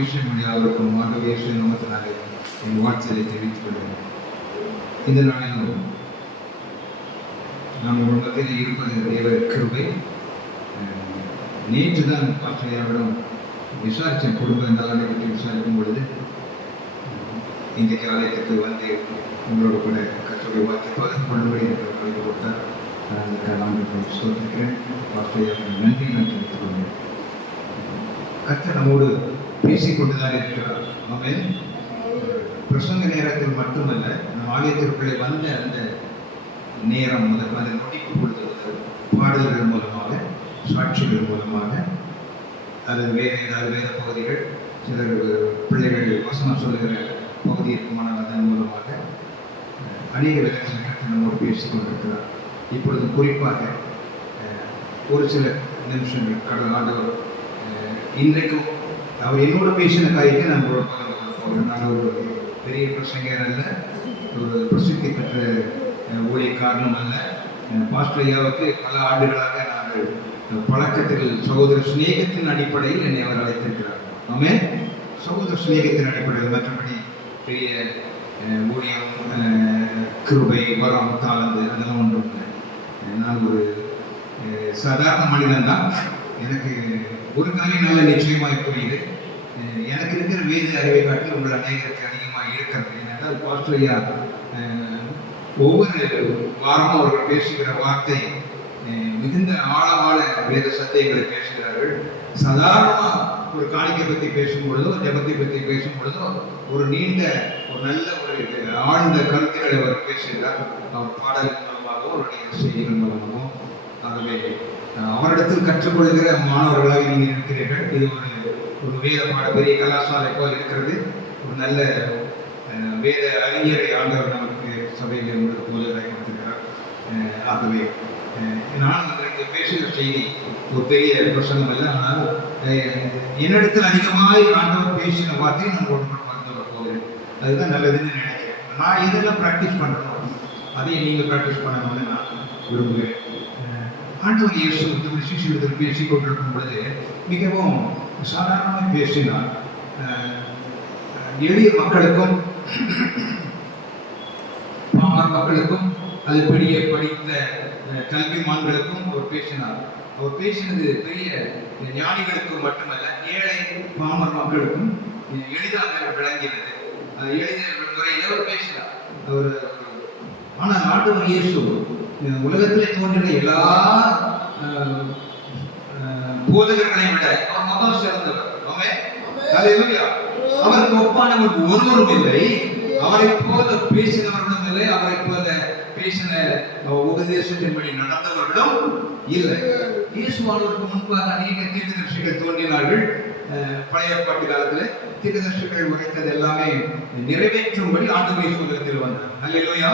விஷயம் முடியாதவருக்கும் ஆண்டவர் நாமத்தினாலே என் வாழ்க்கையை தெரிவித்துக் கொள்கிறேன். இந்த நாளிலும் நாம் ஒரு மத்தியில் இருப்பது தேவ கிருபை. நேற்று தான் ஆசிரியரிடம் விசாரித்த குடும்ப நலனை பற்றி விசாரிக்கும் பொழுது இன்றைக்கு ஆலயத்துக்கு வந்து உங்களோட கூட கற்றுடைய வார்த்தை பகிர்ந்து கொள்ளும்படி எனக்கு கலந்து கொடுத்தார். நான் சோதிக்கிறேன். ஆசிரியர் நன்றி நான் தெரிவித்துக் கொள்கிறேன். கர்த்தர் நம்மோடு பேசிக்கொண்டுதான் இருக்கிறார். அவன் பிரசங்க நேரத்தில் மட்டுமல்ல, நம் ஆலயத்திற்குள்ளே வந்த அந்த நேரம் முதல் அதை நொடிப்பு கொடுத்தது பாடல்கள் மூலமாக, சாட்சிகள் மூலமாக, அல்லது வேறு ஏதாவது வேத பகுதிகள், சிலர் பிள்ளைகள் வசனம் சொல்லுகிற பகுதி இருக்குமான அதன் மூலமாக அநேக விதங்களை கர்த்தர் நம்மோடு பேசிக்கொண்டிருக்கிறார். இப்பொழுது குறிப்பாக ஒரு சில நிமிஷங்கள் கடந்த ஆண்டவர் இன்றைக்கும் அவர் என்னோட பேசின காரியத்தை நான் போகிறேன். நான் ஒரு பெரிய பிரசங்கர் அல்ல, ஒரு பிரசித்தி பெற்ற ஊழியக்காரனும் அல்ல. பாஸ்டர் ஐயாவுக்கு பல ஆண்டுகளாக நாங்கள் பழக்கத்தில் சகோதர சிநேகத்தின் அடிப்படையில் என்னை அவர் அழைத்திருக்கிறார். ஆமே, சகோதர சிநேகத்தின் அடிப்படையில், மற்றபடி பெரிய ஊழியம், கிருபை, வரம், தாளந்து அதெல்லாம் ஒன்றும் இல்லை. நான் ஒரு சாதாரண மனிதன் தான். எனக்கு ஒரு காரியம் நல்ல நிச்சயமாக புரியுது. எனக்கு இருக்கிற வேத அறிவை காட்டில் உங்கள் அநேகருக்கு அதிகமாக இருக்கிறது. ஏனென்றால் பாஸ்டர் ஐயா ஒவ்வொரு வாரமும் அவர்கள் பேசுகிற வார்த்தை மிகுந்த ஆழமான வேத சத்தியங்களை பேசுகிறார்கள். சாதாரணமாக ஒரு காணிக்கை பற்றி பேசும் பொழுதோ, ஜபத்தை பற்றி பேசும் பொழுதோ ஒரு நீண்ட ஒரு நல்ல ஒரு ஆழ்ந்த கருத்துக்களை அவர் பேசுகிறார். அவர் பாடல் மூலமாகவோ அவருடைய செய்திகள் மூலமாகவோ. ஆகவே அவரிடத்தில் கற்றுக்கொள்கிற மாணவர்களாக நீங்கள் இருக்கிறீர்கள். இது ஒரு வேத பாட பெரிய கலாசாலை போல் இருக்கிறது. ஒரு நல்ல வேத அறிஞரை ஆண்டவர் நமக்கு சபையில் உங்களுக்கு போதகராக கொடுத்திருக்கிறார். ஆகவே நான் உங்களுக்கு பேசுகிற செய்தி ஒரு பெரிய பிரசங்கம் அல்ல. ஆனால் என்னிடத்தில் அதிகமாக ஆண்டவர் பேசின வார்த்தையை நான் ஒன்று பகிர்ந்து வர போகிறேன். அதுதான் நல்லதுன்னு நினைக்கிறேன். நான் இதெல்லாம் ப்ராக்டிஸ் பண்ணுறோம், அதை நீங்கள் ப்ராக்டிஸ் பண்ணணும்னு நான் விரும்புகிறேன். ஆண்டவர் இயேசு சிஷியர்கள் பேசிக் கொண்டிருக்கும் பொழுது மிகவும் சாதாரணமாக பேசினார். எளிய மக்களுக்கும் பாமர் மக்களுக்கும் அது பெரிய படித்த கல்விமான்களுக்கும் அவர் பேசினார். அவர் பேசினது பெரிய ஞானிகளுக்கு மட்டுமல்ல, ஏழை பாமர் மக்களுக்கும் எளிதாக விளங்கினது. அது எளித முறையில் அவர் பேசினார். அவர் ஆனால் ஆண்டவர் இயேசு உலகத்திலே தோன்றின எல்லா போதகர்களை விட அவர் மகா சிறந்தவர். அவருக்கு ஒப்பானவர் ஒருவரும் இல்லை. அவரை போல பேசினவர்களும் இல்லை. அவரை போல பேசின உபதேசத்தின்படி நடந்தவர்களும் இல்லை. இயேசுவானவருக்கு முன்பாக அநேக தீர்க்கதரிசிகள் தோன்றினார்கள். பழைய ஏற்பாட்டு காலத்தில் தீர்க்கதரிசிகள் உரைத்தது எல்லாமே நிறைவேற்றும்படி ஆண்டவர் இயேசு உலகத்தில் வந்தார். அல்லேலூயா.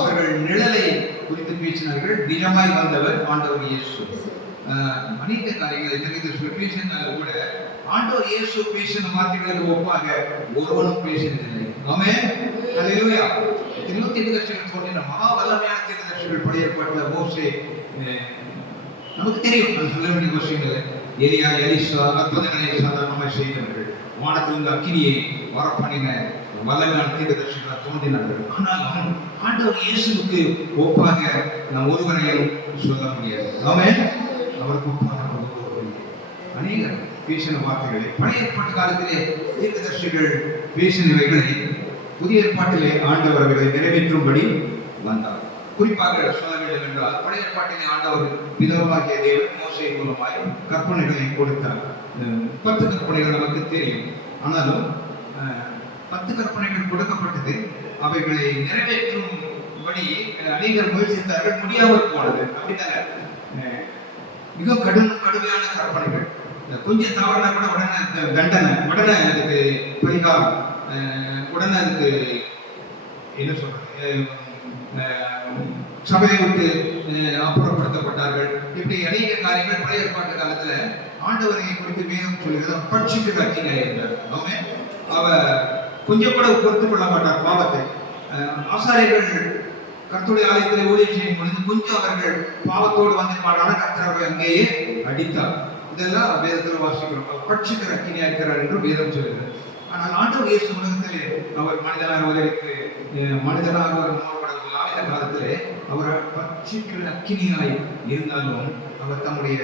அவர்கள் நிழலை குறித்து பேசினார்கள். நிஜமாய் வந்தவர் ஆண்டவர் இயேசு. அநேக காரியங்களை தீர்க்கதரிசிகள் பேசினாலும் கூட ஆண்டவர் இயேசு பேசின வார்த்தைகளுக்கு ஒப்பாக ஒருவனும் பேசினதில்லை. ஆமென். அல்லேலூயா. தீர்க்கதரிசிகள் தோன்றின மகா வல்லமையான தீர்க்கதரிசிகள் பழைய ஏற்பாட்டில் மோசே, நமக்கு தெரியும், நான் சொல்ல வேண்டிய விஷயங்கள். எலியா, எலிசா அற்புதங்களை சாதாரணமாக செய்தவர்கள். வானத்திலிருந்து அக்கினியை வரப்பண்ணின வல்லமையான தீர்க்கதரிசிகளாக தோன்றினார்கள். ஆனால் ஆண்டவர் இயேசுவுக்கு ஒப்பாக நாம் ஒருவரையும் சொல்ல முடியாது. ஆமென். அவருக்கு ஒப்பாக அநேகர் பேசின வார்த்தைகளை பழைய ஏற்பாட்டு காலத்திலே தீர்க்கதரிசிகள் பேசினவைகளை புதிய ஏற்பாட்டிலே ஆண்டவர் அவர்களை நிறைவேற்றும்படி வந்தார். குறிப்பாக சொல்ல வேண்டும் என்றால், பழைய ஏற்பாட்டிலே ஆண்டவர் பிதாவாகிய தேவன் மோசே மூலமாய் கற்பனைகளை கொடுத்தார். 10 கற்பனைகள் நமக்கு தெரியும். ஆனாலும் 10 கற்பனைகள் கொடுக்கப்பட்டது. அவைகளை நிறைவேற்றும்படி அநேகர் முயற்சித்தார்கள், முடியாமல் போனது. அப்படித்தானே? மிக கடுமையான கற்பனைகள். கொஞ்சம் தவறுனா கூட உடனே தண்டனை, உடனே அதுக்கு பரிகாரம், உடனே அதுக்கு என்ன சொல்றது, சபையை விட்டு அப்புறப்படுத்தப்பட்டார்கள். இப்படி அநேக காரியங்கள் பழைய ஏற்பாட்டு காலத்துல ஆண்டவரை குறித்து வேதம் சொல்லுகிறது. பட்சிக்கு கட்சியாக இருந்தார். அவர் கொஞ்சம் கூட பொறுத்துக் கொள்ள மாட்டார் பாவத்தை. ஆசாரியர்கள் கர்த்தருடைய ஆலயத்தில் ஊழியம் செய்யும் பொழுது கொஞ்சம் அவர்கள் பாவத்தோடு வந்து கர்த்தரை அங்கேயே அடித்தார். இதெல்லாம் வேதத்தில் வாசிக்கிறோம். அவர் பட்சிக்கிற அக்கினியா இருக்கிறார் என்று வேதம் சொல்கிறது. ஆனால் ஆண்டவர் இயேசு உலகத்திலே அவர் மனிதனாக உலகிற்கு மனிதனாக நம்மளோட ஆயுத காலத்திலே அவர் பட்சிக்கிற அக்கினியாய் இருந்தாலும் அவர் தம்முடைய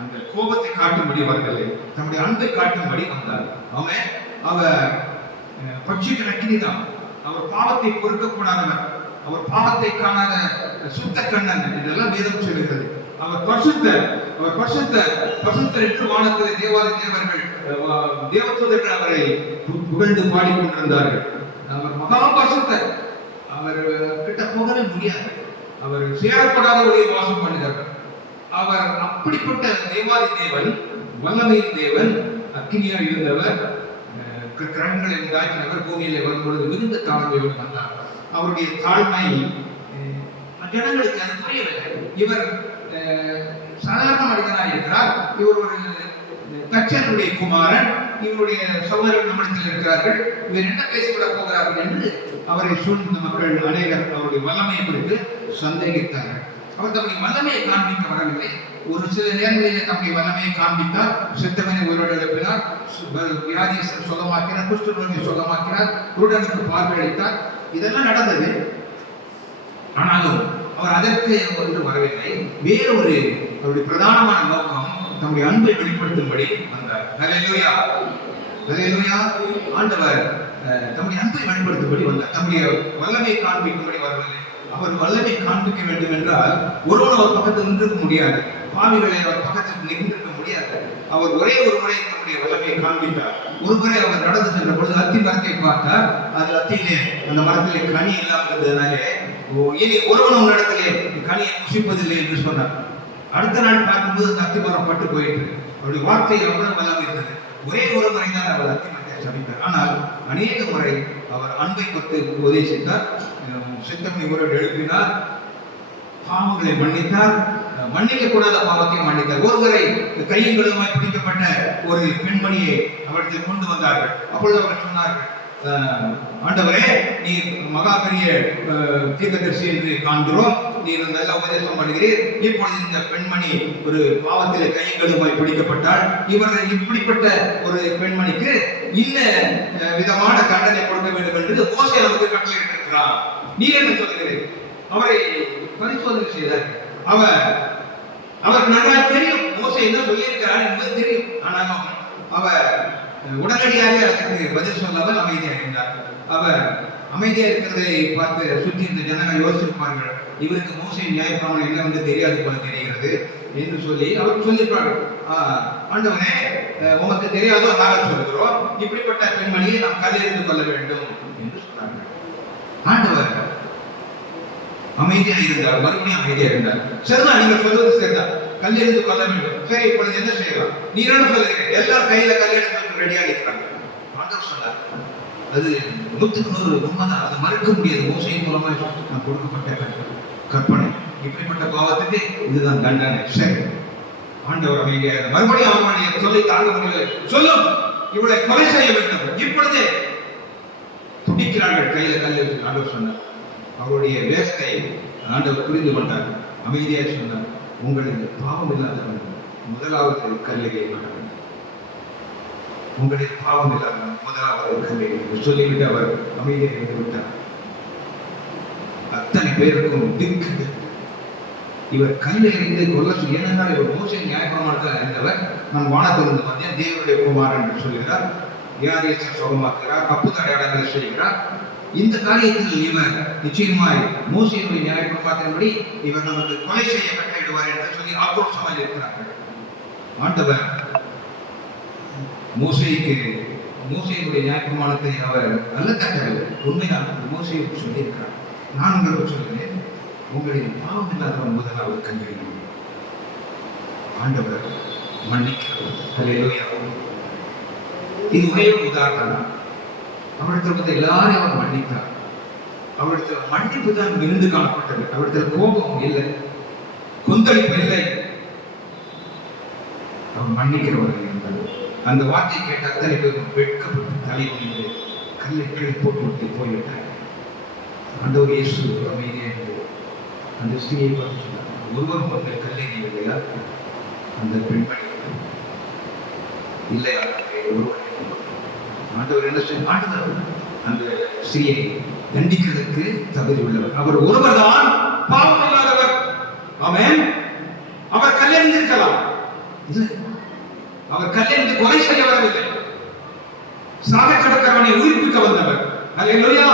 அந்த கோபத்தை காட்டும்படி வரவில்லை, தம்முடைய அன்பை காட்டும்படி வந்தார். அவர் பட்சிக்கிற அக்கினி தான். அவர் பாவத்தை பொறுக்கக்கூடாதவர், அவர் பாவத்தை காணாத சுத்த கண்ணன், இதெல்லாம் வேதம் சொல்லுகிறது. அவர் பரிசுத்தர், அவர் பரிசுத்தர் என்று வானத்திலே தேவாதி தேவர்கள் தேவதூதர்கள் அவரை புகழ்ந்து பாடிக்கொண்டிருந்தார்கள். அவர் மகா பரிசுத்தர், அவர் கிட்ட போகவே முடியாது, அவர் சேரப்படாத வழியை வாசம் பண்ணுகிறார். அவர் அப்படிப்பட்ட தேவாதி தேவன், வல்லமையின் தேவன், அக்கினியால் இருந்தவர், கிரகங்களை உண்டாக்கினவர், பூமியிலே வரும்பொழுது மிகுந்த தாழ்மையோடு வந்தார். அவருடைய தாழ்மை ஜனங்களுக்கு அது புரியவில்லை. இவர் சாதாரண மனிதனாக இருக்கிறார், இவர் ஒரு தச்சனுடைய குமாரன், இவருடைய சகோதரர்கள் நம்மிடத்தில் இருக்கிறார்கள், இவர் என்ன பேசிவிட போகிறார்கள் என்று அவரை சூழ்ந்த மக்கள் அநேகர் அவருடைய வல்லமையை குறித்து சந்தேகித்தார்கள். அவர் தம்முடைய வல்லமையை காண்பிக்க வரவில்லை. ஒரு சில நேரங்களிலே தம்முடைய வல்லமையை காண்பித்தார். செத்தவனை உயிரோடு எழுப்பினார், வியாதியை சுகமாக்கினார், குஷ்டரோகியை சுகமாக்கினார், குருடனுக்கு பார்வை அளித்தார். இதெல்லாம் நடந்தது. ஆனாலும் அவர் அதற்கு ஒன்று வரவில்லை. வேறு ஒரு அவருடைய பிரதானமான நோக்கம் தம்முடைய அன்பை வெளிப்படுத்தும்படி வந்தார். ஹல்லேலூயா, ஹல்லேலூயா. ஆண்டவர் தம்முடைய அன்பை வெளிப்படுத்தும்படி வந்தார், தம்முடைய வல்லமையை காண்பிக்கும்படி வரவில்லை. அவர் வல்லமை காண்பிக்க வேண்டும் என்றால் ஒருவன் அவர் பக்கத்தில் நின்றிருக்க முடியாது, பாவிகளை அவர் பக்கத்தில் நின்றிருக்க முடியாது. அவர் ஒரே ஒரு முறை தம்முடைய வல்லமையை காண்பித்தார். ஒரு முறை அவர் நடந்து சென்ற பொழுது அத்தி மரத்தை பார்த்தார். அது அத்தியிலே அந்த மரத்திலே கனி இல்லாமல் இருந்ததுனாலே இனி ஒருவன் உன்னிடத்திலே கனியை புசிப்பதில்லை என்று சொன்னார். அடுத்த நாள் பார்க்கும்போது அந்த அத்தி மரம் பட்டு போயிட்டு அவருடைய வார்த்தை எவ்வளவு வல்லமை இருந்தது. ஒரே ஒரு முறை தான் அவர் அத்தி மரத்தை சபித்தார். ஆனால் அநேக முறை அவர் அன்பை கொண்டு உபதேசித்தார், செத்தவனை உயிரோடு எழுப்பினார், பாவங்களை மன்னித்தார், மன்னிக்க கூடாத பாவத்தை மன்னித்தார். ஒருவரை கையங்களுமாய் பிடிக்கப்பட்ட ஒரு பெண்மணியை அவர்கள் கொண்டு வந்தார்கள். அப்பொழுது அவர்கள் சொன்னார்கள், ஆண்டவரே, நீ மகா பெரிய தீர்க்கதரிசி என்று காண்கிறோம், நீர் நல்ல உபதேசம் பண்ணுகிறீர். இப்பொழுது இந்த பெண்மணி ஒரு பாவத்திலே கையங்களுமாய் பிடிக்கப்பட்டால், இவர்கள் இப்படிப்பட்ட ஒரு பெண்மணிக்கு இன்ன விதமான தண்டனை கொடுக்க வேண்டும் என்று மோசே நமக்கு கட்டளையிட்டிருக்கிறார், நீ என்று சொல்கிறேன். அவரை பரிசோதனை செய்தார். அவருக்கு நன்றாக தெரியும் மோசே என்ன சொல்லியிருக்கிறார் என்பது தெரியும். ஆனாலும் அவர் உடனடியாக அதற்கு பதில் சொல்லாமல் அமைதியாக இருந்தார். அவர் அமைதியாக இருக்கிறதை பார்த்து சுற்றி இந்த ஜனங்கள் யோசிப்பார்கள், இவருக்கு மோசே நியாயப்பிரமாணம் என்ன வந்து தெரியாது போல தெரிகிறது என்று சொல்லி அவர் சொல்லியிருப்பார்கள். ஆண்டவனே, உமக்கு தெரியாதோ நாங்கள் சொல்கிறோம், இப்படிப்பட்ட பெண்மணியை நாம் கல்லெறிந்து கொள்ள வேண்டும் என்று சொன்னார்கள். ஆண்டவர் அமைதியாக இருந்தார், மறுபடியும் அமைதியாக இருந்தார். சரிதான், நீங்கள் சொல்வது சரிதான், கல்லெறிந்து கொள்ள வேண்டும். சரி, இப்பொழுது என்ன செய்யலாம்? நீ என்ன சொல்லுகிறேன்? எல்லாரும் கையில கல்லெடுத்து ரெடியாக இருக்கிறாங்க. ஆண்டவர் சொன்னார், அது 100% உண்மைதான், அதை மறுக்க முடியாது. மோசையின் மூலமாக நான் கொடுக்கப்பட்ட கற்பனை, இப்படிப்பட்ட பாவத்துக்கு இதுதான் தண்டனை. சரி, ஆண்டவர் அமைதியாக மறுபடியும் அவனுடைய சொல்லை தாங்க முடியவில்லை. சொல்லும், இவளை கொலை செய்ய வேண்டும். இப்பொழுதே துடிக்கிறார்கள் கையில கல் எடுத்து. ஆண்டவர் சொன்னார், அவருடைய வேகத்தை ஆண்டவர் புரிந்து கொண்டார். அமைதியாக சொன்னார், உங்களுக்கு பாவம் இல்லாதவன் முதலாவது கல்லை எறிய வேண்டும், உங்களுக்கு பாவம் இல்லாதவன் முதலாவது கல்லை சொல்லிவிட்டு அவர் அமைதியாக இருந்து விட்டார். அத்தனை பேருக்கும் திக்கு. இவர் கல்லை எறிந்து கொல்ல சொல்லி, ஏனென்றால் இவர் மோசே நியாயப்பிரமாணத்தில் அறிந்தவர், நான் வானத்திலிருந்து வந்தேன், தேவனுடைய குமாரன் என்று சொல்கிறார், வியாதியை சுகமாக்குகிறார், அற்புத அடையாளங்களை செய்கிறார். இந்த காரியத்தில் இவர் நிச்சயமாய் மோசேயுடைய நியாயப்பிரமாணத்தின்படி இவர் நமக்கு கொலை செய்ய கட்டளையிடுவார் என்று சொல்லி ஆக்ரோஷமாக இருக்கிறார்கள். ஆண்டவர் மோசேயுடைய நியாயப்பிரமாணத்தை அவர் நல்ல கட்டளை உண்மைதான் மோசேயுக்கு சொல்லியிருக்கிறார். நான் உங்களுக்கு சொல்கிறேன், உங்களின் பாவம் இல்லாதவன் முதலாவது கண்டறியும். ஆண்டவர் மன்னிக்கிறார். ஹல்லேலூயா. இது ஒரே ஒரு உதாரணம். அவரிடத்தில் வந்து எல்லாரையும் அவர் மன்னித்தார். அவரிடத்தில் மன்னிப்பு தான் விருந்து காணப்பட்டது. அவரிடத்தில் கோபம் இல்லை, கொந்தளிப்பு இல்லை, அவர் மன்னிக்கிறவர்கள் இருந்தார். அந்த வார்த்தையை கேட்ட அத்தனை பேரும் வெட்கப்பட்டு தலை குனிந்து கல்லை கீழே போட்டு போய்விட்டார். ஆண்டவர் இயேசு அமைதியாக இருந்து அந்த ஸ்திரியை பார்த்து சொன்னார், ஒருவரும் உங்கள் கல்லை நீவில்லையா? அந்த பெண்மணி இல்லை ஒருவன். ஆண்டவர் என்ன செய்ய, ஆண்டவர் அந்த ஸ்திரியை தண்டிக்கிறதுக்கு தகுதி உள்ளவர். அவர் ஒருவர் தான் பாவம் இல்லாதவர். ஆமென். அவர் கல்லெறிந்திருக்கலாம், இல்லை, அவர் கல்லெறிந்து கொலை செய்ய வரவில்லை. சாக கிடக்கிறவனை உயிர்ப்பிக்க வந்தவர். அல்லேலூயா.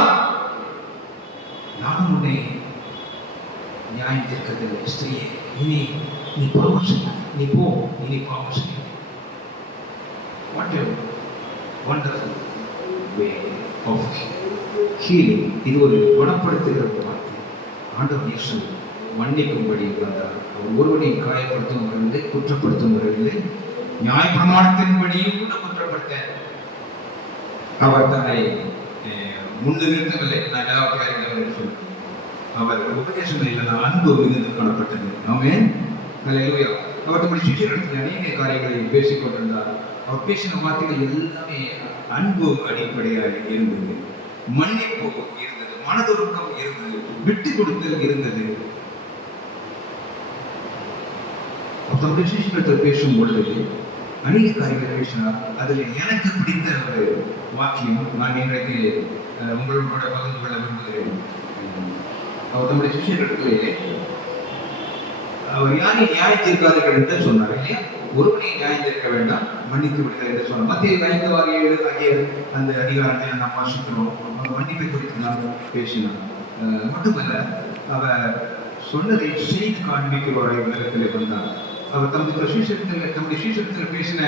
நானும் உன்னை நியாயம் தீர்க்கவில்லை ஸ்திரியே, இனி நீ பாவம் செய்ய, நீ போ, இனி பாவம் செய்ய. What a wonderful way of healing. இது ஒரு குணப்படுத்துகிற வார்த்தை. ஆண்டவர் இயேசு மன்னிக்கும்படி வந்தார். அவர் ஒருவனையும் காயப்படுத்தும் வரவில்லை, குற்றப்படுத்தும் வரவில்லை. நியாயப்பிரமாணத்தின்படியும் கூட குற்றப்படுத்த அவர் தன்னை முன்னிறுத்தவில்லை. நான் எல்லாவற்றையும் அறிந்தவர் என்று சொல்லுவேன். அவர் உபதேசங்கள் இல்லைனா அன்பு மிகுந்து காணப்பட்டது. ஆமென். அல்லேலூயா. அவர் தம்முடைய சீஷர்களிடத்தில் அநேக காரியங்களை பேசிக் கொண்டிருந்தார். அவர் பேசின வார்த்தைகள் எல்லாமே அன்பு அடிப்படையாக இருந்தது, மன்னிப்பு இருந்தது, மனதுருக்கம் இருந்தது, விட்டு கொடுத்தல் இருந்தது. தம்முடைய சீஷர்களிடத்தில் பேசும் பொழுது அநேக காரியங்களை பேசினார். அதில் எனக்கு பிடித்த ஒரு வாக்கியம் நான் இன்றைக்கு உங்களோட பகிர்ந்து கொள்ள விரும்புகிறேன். அவர் தம்முடைய சிஷ்யர்களிடத்திலே அவர் யாரை நியாயம் தீர்க்காதீர்கள் என்று சொன்னார் இல்லையா? ஒருவனை நியாயம் தீர்க்க வேண்டாம், மன்னித்து விடுங்கள் என்று சொன்னார். மத்திய 5:7 ஆகிய அந்த அதிகாரத்தை நாம் வாசிக்கிறோம். அவர் மன்னிப்பை குறித்து நாம் பேசினார். மட்டுமல்ல, அவர் சொன்னதை செய்து காண்பிக்கிறவரை உலகத்திலே வந்தார். அவர் தம்முடைய சீஷத்தில் பேசின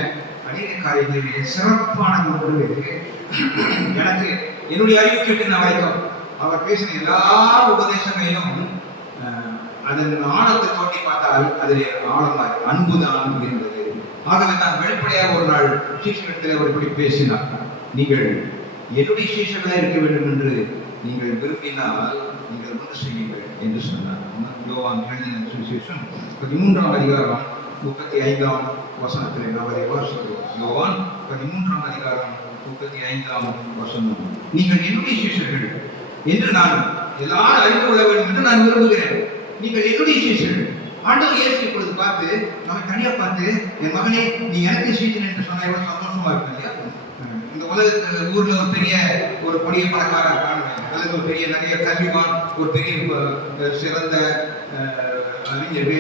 அநேக காரியங்களிலே சிறப்பான ஒன்று எனக்கு என்னுடைய அறிவு கேட்டு வரைக்கும் அவர் பேசின எல்லா உபதேசங்களிலும் அதன் ஆழத்தை தோண்டி பார்த்தால் அதிலே ஆழமாய் அன்புதான் இருந்தது. ஆகவே நான் வெளிப்படையாக ஒரு நாள் சீஷர்களிடத்தில் அவர் இப்படி பேசினார். நீங்கள் என்னுடைய சீஷர்களாக இருக்க வேண்டும் என்று நீங்கள் விரும்பினால் நீங்கள் ஒன்று செய்யுங்கள் என்று சொன்னார். யோவான் எழுதின சுவிசேஷம் 13ஆம் அதிகாரம் 35ஆம் வசனத்தில் நாம் அதை வாசிக்கிறோம். யோவான் 13ஆம் அதிகாரம் 35ஆம் வசனம். நீங்கள் என்னுடைய சீஷர்கள் என்று நான் எல்லாரும் அறிந்து கொள்ள வேண்டும் என்று நான் விரும்புகிறேன். நீங்கள் என்னுடைய சீஷர்கள். ஆண்டவர் இயேசு இப்பொழுது பார்த்து, நம்ம தனியா பார்த்து, என் மகனே நீ எனக்கு சீஷன் என்று சொன்ன எவ்வளவு சந்தோஷமா இருக்கு இல்லையா? இந்த உலகத்துல ஊர்ல ஒரு பெரிய பணக்காரன் காணுவேன், அல்லது ஒரு பெரிய நிறைய கல்விமான், ஒரு பெரிய சிறந்த அறிஞர்,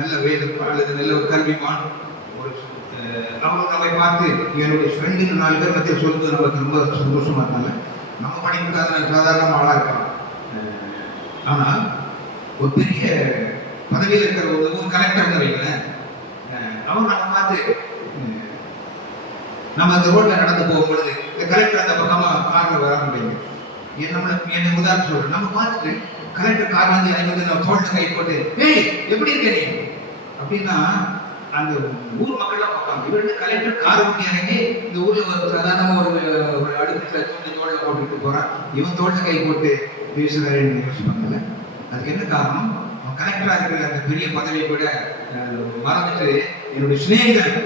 நல்ல வேதம் அல்லது நல்ல ஒரு கல்விமான், ஒரு அவர் நம்மை பார்த்து என்னுடைய ஃப்ரெண்டு 4 பேர் மத்தியில் சொல்லுறது நமக்கு ரொம்ப சந்தோஷமா இருந்தாங்க. நம்ம படிப்புக்காக சாதாரண ஆளா இருக்கலாம். ஆனால் ஒரு பெரிய பதவியில் இருக்கிற ஒரு கலெக்டர் வைங்களேன், அவர் நம்ம பார்த்து நம்ம அந்த ரோட்ல நடந்து போகும்பொழுது இந்த கலெக்டர் அந்த பக்கமா கார்ல வர முடியுங்க. என்ன உதாரணம் சொல்றேன், நம்ம பார்த்துட்டு கலெக்டர் கார்ல இருந்து இறங்கி வந்து நம்ம தோட்டத்தை கை போட்டு, ஏய் எப்படி இருக்க நீ அப்படின்னா அந்த ஊர் மக்கள்லாம் பார்ப்பாங்க. இவரு கலெக்டர் கார் ஓட்டி இறங்கி இந்த ஊர்ல சாதாரண ஒரு அடுப்புல தூண்டி தோல்ல போட்டுட்டு போறான், இவன் தோட்டத்தை கை போட்டு பேசுறாருன்னு யோசிப்பாங்கல்ல. அதுக்கு என்ன காரணம்? அவன் கலெக்டரா இருக்கிற அந்த பெரிய பதவியை கூட மறந்துட்டு என்னுடைய சிநேகிதன்,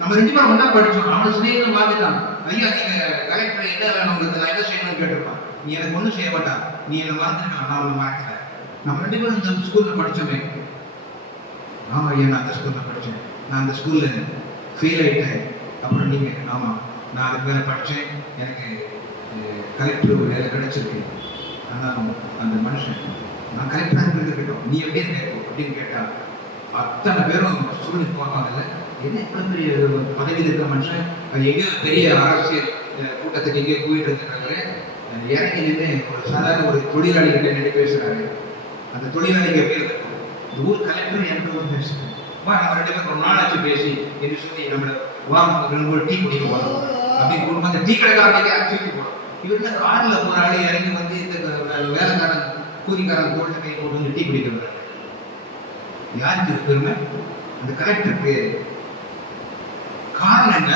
நம்ம 2 பேரும் ஒன்னா படிச்சோம், அவனோட சிநேகிதன் மாத்திட்டான். ஐயா நீங்க கலெக்டர் என்ன வேணும், நான் என்ன செய்யணும்னு கேட்டிருப்பான். நீ எனக்கு ஒன்றும் செய்ய மாட்டான், நீ என்னை மறந்துருக்கலாம், நான் உன்னை மறக்கல. நம்ம 2 பேரும் இந்த ஸ்கூல்ல படிச்சோமே. ஆமா ஐயா நான் அந்த ஸ்கூல்ல படித்தேன், நான் அந்த ஸ்கூல்ல ஃபெயில் ஆயிட்டேன். அப்புறம் நீங்க ஆமா நான் அதுக்கு மேலே படித்தேன், எனக்கு கலெக்டர் வேலை கிடைச்சிருக்கு. ஆனால் அந்த மனுஷன் நான் கலெக்டராக இருக்கட்டும், நீ எப்படி இருக்க அப்படின்னு கேட்டா அத்தனை பேரும் சொல்லி பார்ப்பாங்கல்ல, என்ன இவ்வளவு பெரிய பதவியில் இருக்கிற மனுஷன் அது எங்கேயோ பெரிய அரசியல் கூட்டத்துக்கு எங்கேயோ போயிட்டு இருந்துட்டாங்க. இறங்கி நின்று ஒரு சாதாரண ஒரு தொழிலாளி கிட்ட நின்று பேசுறாரு. அந்த தொழிலாளிக்கு எப்படி இருக்கும், இந்த ஊர் கலெக்டர் எனக்கு பேசுறேன், வா நம்ம 2 பேரும் ஒரு நாள் ஆச்சு பேசி என்று சொல்லி நம்மள வா 2 டீ குடிக்க போறோம் அப்படின்னு கொடுக்கும். அந்த டீ கடைக்காரங்க அடிச்சுட்டு போறோம். இவருங்க கார்ல போறாரு, இறங்கி வந்து இந்த வேலைக்காரன் கூலிக்காரன் தோட்டத்தை கை போட்டு வந்து டீ குடிக்கிறாரு. யாருக்கு பெருமை? அந்த கலெக்டருக்கு. காரணம் என்ன?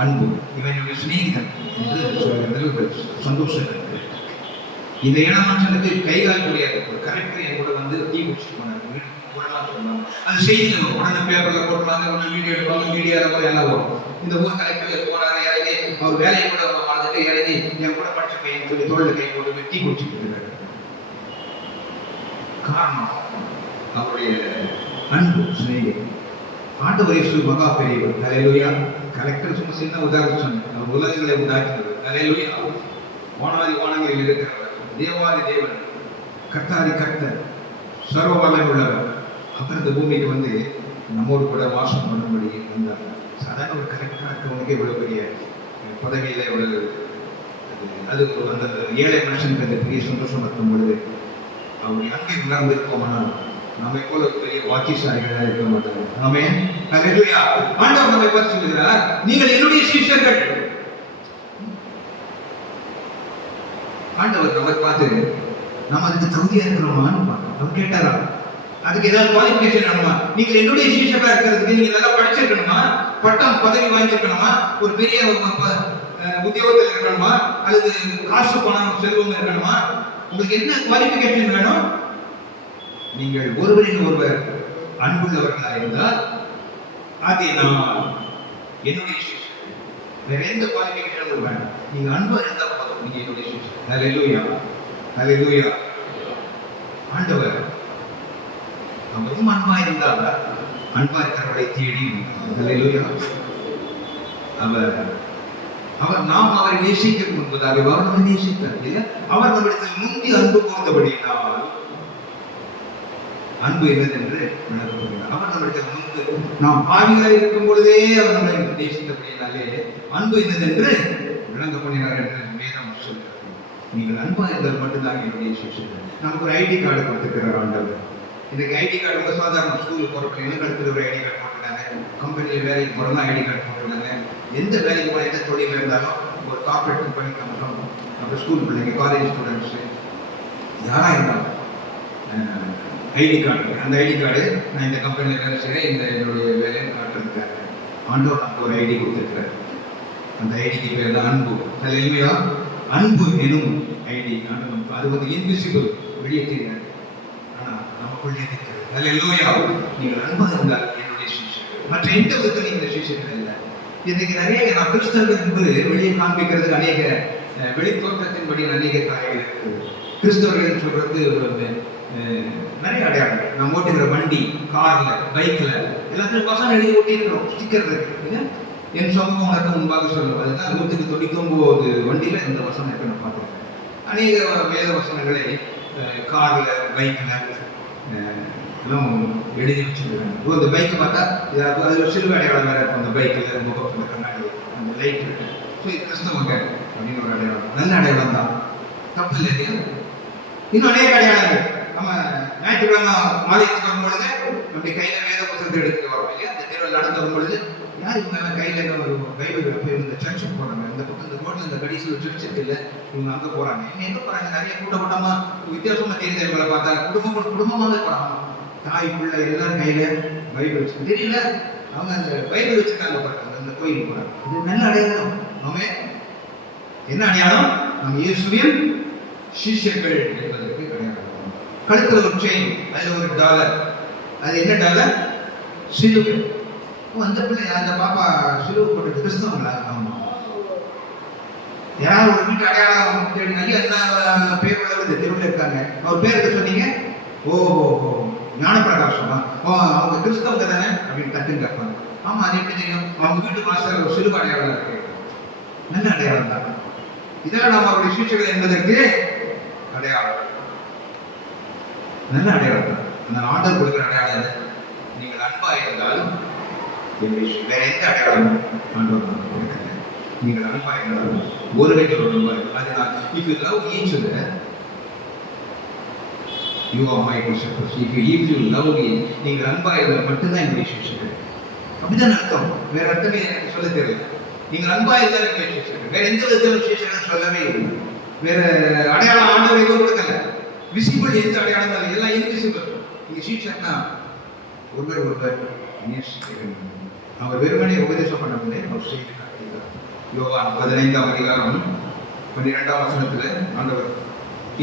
அன்பு. இவனுடைய சிநேகிதன் என்று சந்தோஷம் இருக்கு. இந்த இன மனுஷனுக்கு கைகால் முடியாது. ஒரு கலெக்டர் என் கூட வந்து டீ குடிச்சுட்டு போனார், போடலாம் சொல்லுவாங்க. அது செய்திகள் உடனே பேப்பர்ல போட்டுருவாங்க, உடனே வீடியோ எடுப்பாங்க, மீடியாவில் போய் எல்லாம் வரும். இந்த ஊர் கலெக்டர் போனாரு, இறங்கி அவர் வேலையை கூட மறந்துட்டு இறங்கி என் கூட படிச்ச பையன் சொல்லி தோல்ல கை போட்டு டீ குடிச்சுட்டு இருக்காரு. காரணம் அவருடைய அன்பு, சிநேகிதன். ஆண்டவர் இயேசு மகா பெரியவர். ஹல்லேலூயா. கலெக்டர் சும்மா சின்ன உதாரணம் சொன்னேன். உலகங்களை உண்டாக்கினவர். ஹல்லேலூயா. வானாதி வானங்களில் இருக்கிறவர், தேவாதி தேவன், கர்த்தாதி கர்த்தர், சர்வ வல்லமை உள்ளவர். அவர் இந்த பூமிக்கு வந்து நம்மோடு கூட வாசம் பண்ணும்படி வந்தார். சாதாரண ஒரு கலெக்டராக இருக்கிறவனுக்கு இவ்வளவு பெரிய பதவியில் இவ்வளவு அது அந்த ஏழை மனுஷனுக்கு அந்த பெரிய சந்தோஷம் இருக்கும் பொழுது அவருடைய அன்பை உணர்ந்திருப்போமானால் நம்மை போல பெரிய வாக்கியசாலிகளாக இருக்க மாட்டாங்க. ஆமென். ஹல்லேலூயா. ஆண்டவர் நம்மை பார்த்து சொல்கிறார், நீங்கள் என்னுடைய சீஷர்கள். ஆண்டவர் நம்மை பார்த்து நம்ம அதுக்கு தகுதியா இருக்கிறோமான்னு அவர் கேட்டாரா? அதுக்கு ஏதாவது குவாலிஃபிகேஷன் வேணுமா? நீங்கள் என்னுடைய சீஷர்களா இருக்கிறதுக்கு நீங்க நல்லா படிச்சிருக்கணுமா, பட்டம் பதவி வாங்கியிருக்கணுமா, ஒரு பெரிய உத்தியோகத்தில் இருக்கணுமா, அல்லது காசு பணம் செல்வம் இருக்கணுமா? உங்களுக்கு என்ன குவாலிஃபிகேஷன் வேணும்? நீங்கள் ஒருவரின் ஒருவர் அன்புள்ளவர்களாக இருந்தால் அதை நான் என்னுடைய சீஷர்கள். வேற எந்த குவாலிஃபிகேஷனும் வேணும். நீங்க அன்பா இருந்தா போதும், நீங்க என்னுடைய சீஷர்கள். ஹல்லேலூயா. ஹல்லேலூயா. ஆண்டவர் அவரும் அன்பா இருந்தால் அன்பா இருக்கிறவரை தேடி ஹல்லேலூயா. அவர் நாம் அவரை நேசிக்க முன்பதாக அவர் நம்மை நேசித்தார் இல்லையா? அவர் நம்மிடத்தில் முந்தி அன்பு கூர்ந்தபடியினால் அன்பு என்னதென்று விளக்கப்படுகிறார். அவர் நம்மிடத்தில் முன்பு நாம் பாவிகளாக இருக்கும் பொழுதே அவர் நம்மை நேசித்தபடியினாலே அன்பு என்னதென்று விளங்கப்படுகிறார் என்று வேதம் சொல்கிறது. நீங்கள் அன்பா இருந்தால் மட்டும்தான் என்னுடைய சீஷர்கள். நமக்கு ஒரு ஐடி கார்டு கொடுத்துருக்கிறார் ஆண்டவர். இன்னைக்கு ஐடி கார்டு ரொம்ப சாதாரண. ஸ்கூலுக்கு போகிற பிள்ளைங்களுக்கு அடுத்தது ஒரு ஐடி கார்டு போட்டுருக்காங்க. கம்பெனியில் வேலைக்கு போகிறோம்னா ஐடி கார்டு போட்டுருக்காங்க. எந்த வேலைக்கு போனால் எந்த தொழில் இருந்தாலும் ஒரு கார்பரேட் கம்பெனி கம்பெனி அப்புறம் ஸ்கூல் பிள்ளைங்க, காலேஜ் ஸ்டூடெண்ட்ஸு யாராக இருந்தாலும் ஐடி கார்டு. அந்த ஐடி கார்டு நான் இந்த கம்பெனியில் வேலை செய்கிறேன், இந்த என்னுடைய வேலையை காட்டுறதுக்காக ஆண்டவர் நமக்கு ஒரு ஐடி கொடுத்துருக்காரு. அந்த ஐடிக்கு பேர் தான் அன்பு. அது இல்லையா? அன்பு எனும் ஐடி. அது வந்து இன்விசிபிள், வெளியே தெரியாது, ஆனால் நமக்குள்ளே இருக்கிறது. அது இல்லையா? நீங்கள் அன்பாக இருந்தால் என்னுடைய சீஷர்கள். மற்ற எந்த விதத்தில் நீங்கள் சீஷர்கள் இல்லை. இன்னைக்கு நிறைய நான் கிறிஸ்தவர்கள் என்பது வெளியே காண்பிக்கிறதுக்கு அநேக வெளித்தோற்றத்தின்படி அநேக காரியங்கள் இருக்குது. கிறிஸ்தவர்கள் சொல்றது நிறைய அடையாளங்கள். நம்ம ஓட்டுகிற வண்டி, கார்ல, பைக்ல எல்லாத்தையும் வசனம் எழுதி ஓட்டிருக்கிறோம், ஸ்டிக்கர் இருக்கு. என் சமூகம் உனக்கு முன்பாக சொல்லுவோம். அதுதான் 199 வண்டியில இந்த வசனம் இருக்கு. நான் பார்த்துருக்கேன் அநேக வேத வசனங்களை கார்ல, பைக்ல எல்லாம் எழுதி வச்சுருக்காங்க. அந்த பைக்கை பார்த்தா அதில் சிலுவை அடையாளம் வேற இருக்கும். அந்த பைக்கில் முகத்தில் கண்ணாடி, அந்த லைட் இருக்கு. ஸோ இது கிறிஸ்தவங்க அப்படின்னு ஒரு அடையாளம். நல்ல அடையாளம் தான், தப்பு இல்லை இல்லையா? இன்னும் அநேக அடையாளங்கள். நம்ம ஞாயிற்றுக்கிழமை ஆலயத்துக்கு வரும்பொழுது அப்படி கையில வேத புத்தகத்தை எடுத்துட்டு வரோம் இல்லையா? அந்த தெருவில் நடந்து வரும்பொழுது யார் இவங்க கையில ஒரு பைபிள் இந்த சர்ச்சுக்கு போறாங்க, இந்த பக்கம் இந்த ரோட்ல இந்த கடைசி ஒரு சர்ச் இருக்கு இல்லை, இவங்க அங்கே போறாங்க. இவங்க எங்க போறாங்க? நிறைய கூட்டமா வித்தியாசமா தெரிந்தவங்களை பார்த்தா குடும்பமாவே போறாங்க. தாய் பிள்ளை எல்லாரும் கையில பைபிள் வச்சு தெரியல, அவங்க அந்த பைபிள் வச்சிருக்காங்க பாருங்க, அந்த கோயிலுக்கு போறாங்க. இது நல்ல அடையாளம். நம்ம என்ன அடையாளம்? நம்ம இயேசுவின் சீஷர்கள் என்பதற்கு அடையாளம். கழுத்துல ஒரு செயின், அதுல ஒரு டாலர். அது என்ன டாலர்? சிலுவை. அந்த பிள்ளை, அந்த பாப்பா சிலுவை போட்டு கிறிஸ்தவங்களா? யாராவது ஒரு வீட்டு அடையாளம் தேடினாங்க. அந்த பேர் உள்ளவர் தெருவில் இருக்காங்க. அவர் பேர் என்ன சொன்னீங்க? ஓ ஞானப்பிரகாசமா? அவங்க கிறிஸ்தவங்க தானே அப்படின்னு கத்துன்னு கேட்பாங்க. ஆமா, அது எப்படி தெரியும்? அவங்க வீட்டு மாஸ்டர் ஒரு சிலுவை அடையாளம் இருக்கு. நல்ல அடையாளம் தான். இதெல்லாம் நம்ம அவருடைய சீஷர்கள் என்பதற்கு அடையாளம், நல்ல அடையாளம் தான். அந்த ஆண்டவர் கொடுக்கிற அடையாளம் நீங்கள் அன்பா இருந்தால் வேற எந்த அடையாளமும் ஆண்டவர் கொடுக்கல. நீங்கள் அன்பா இருந்தால் ஒரு வைக்கிற அதுதான். If you love each other you are my disciples. If you love me, நீங்கள் அன்பா இருந்தால் மட்டும்தான் என்னுடைய சீஷர்கள். அப்படிதான் அர்த்தம். வேற அர்த்தமே எனக்கு சொல்ல தெரியல. நீங்கள் அன்பா இருந்தால் என்னுடைய சீஷர்கள். வேற எந்த விதத்திலும் சீஷர்கள் சொல்லவே இல்லை. வேற அடையாளம் ஆண்டவர் எதுவும் கொடுக்கல. விசிபிள் எந்த அடையாளம் தான், எல்லாம் இன்விசிபிள். நீங்க சீஷர்னா ஒருவர் நேசிக்க. அவர் வெறுமனே உபதேசம் பண்ணவில்லை, அவர் செய்து காட்டுகிறார். யோவான் 15ஆம் அதிகாரம் 12ஆம் வசனத்துல ஆண்டவர்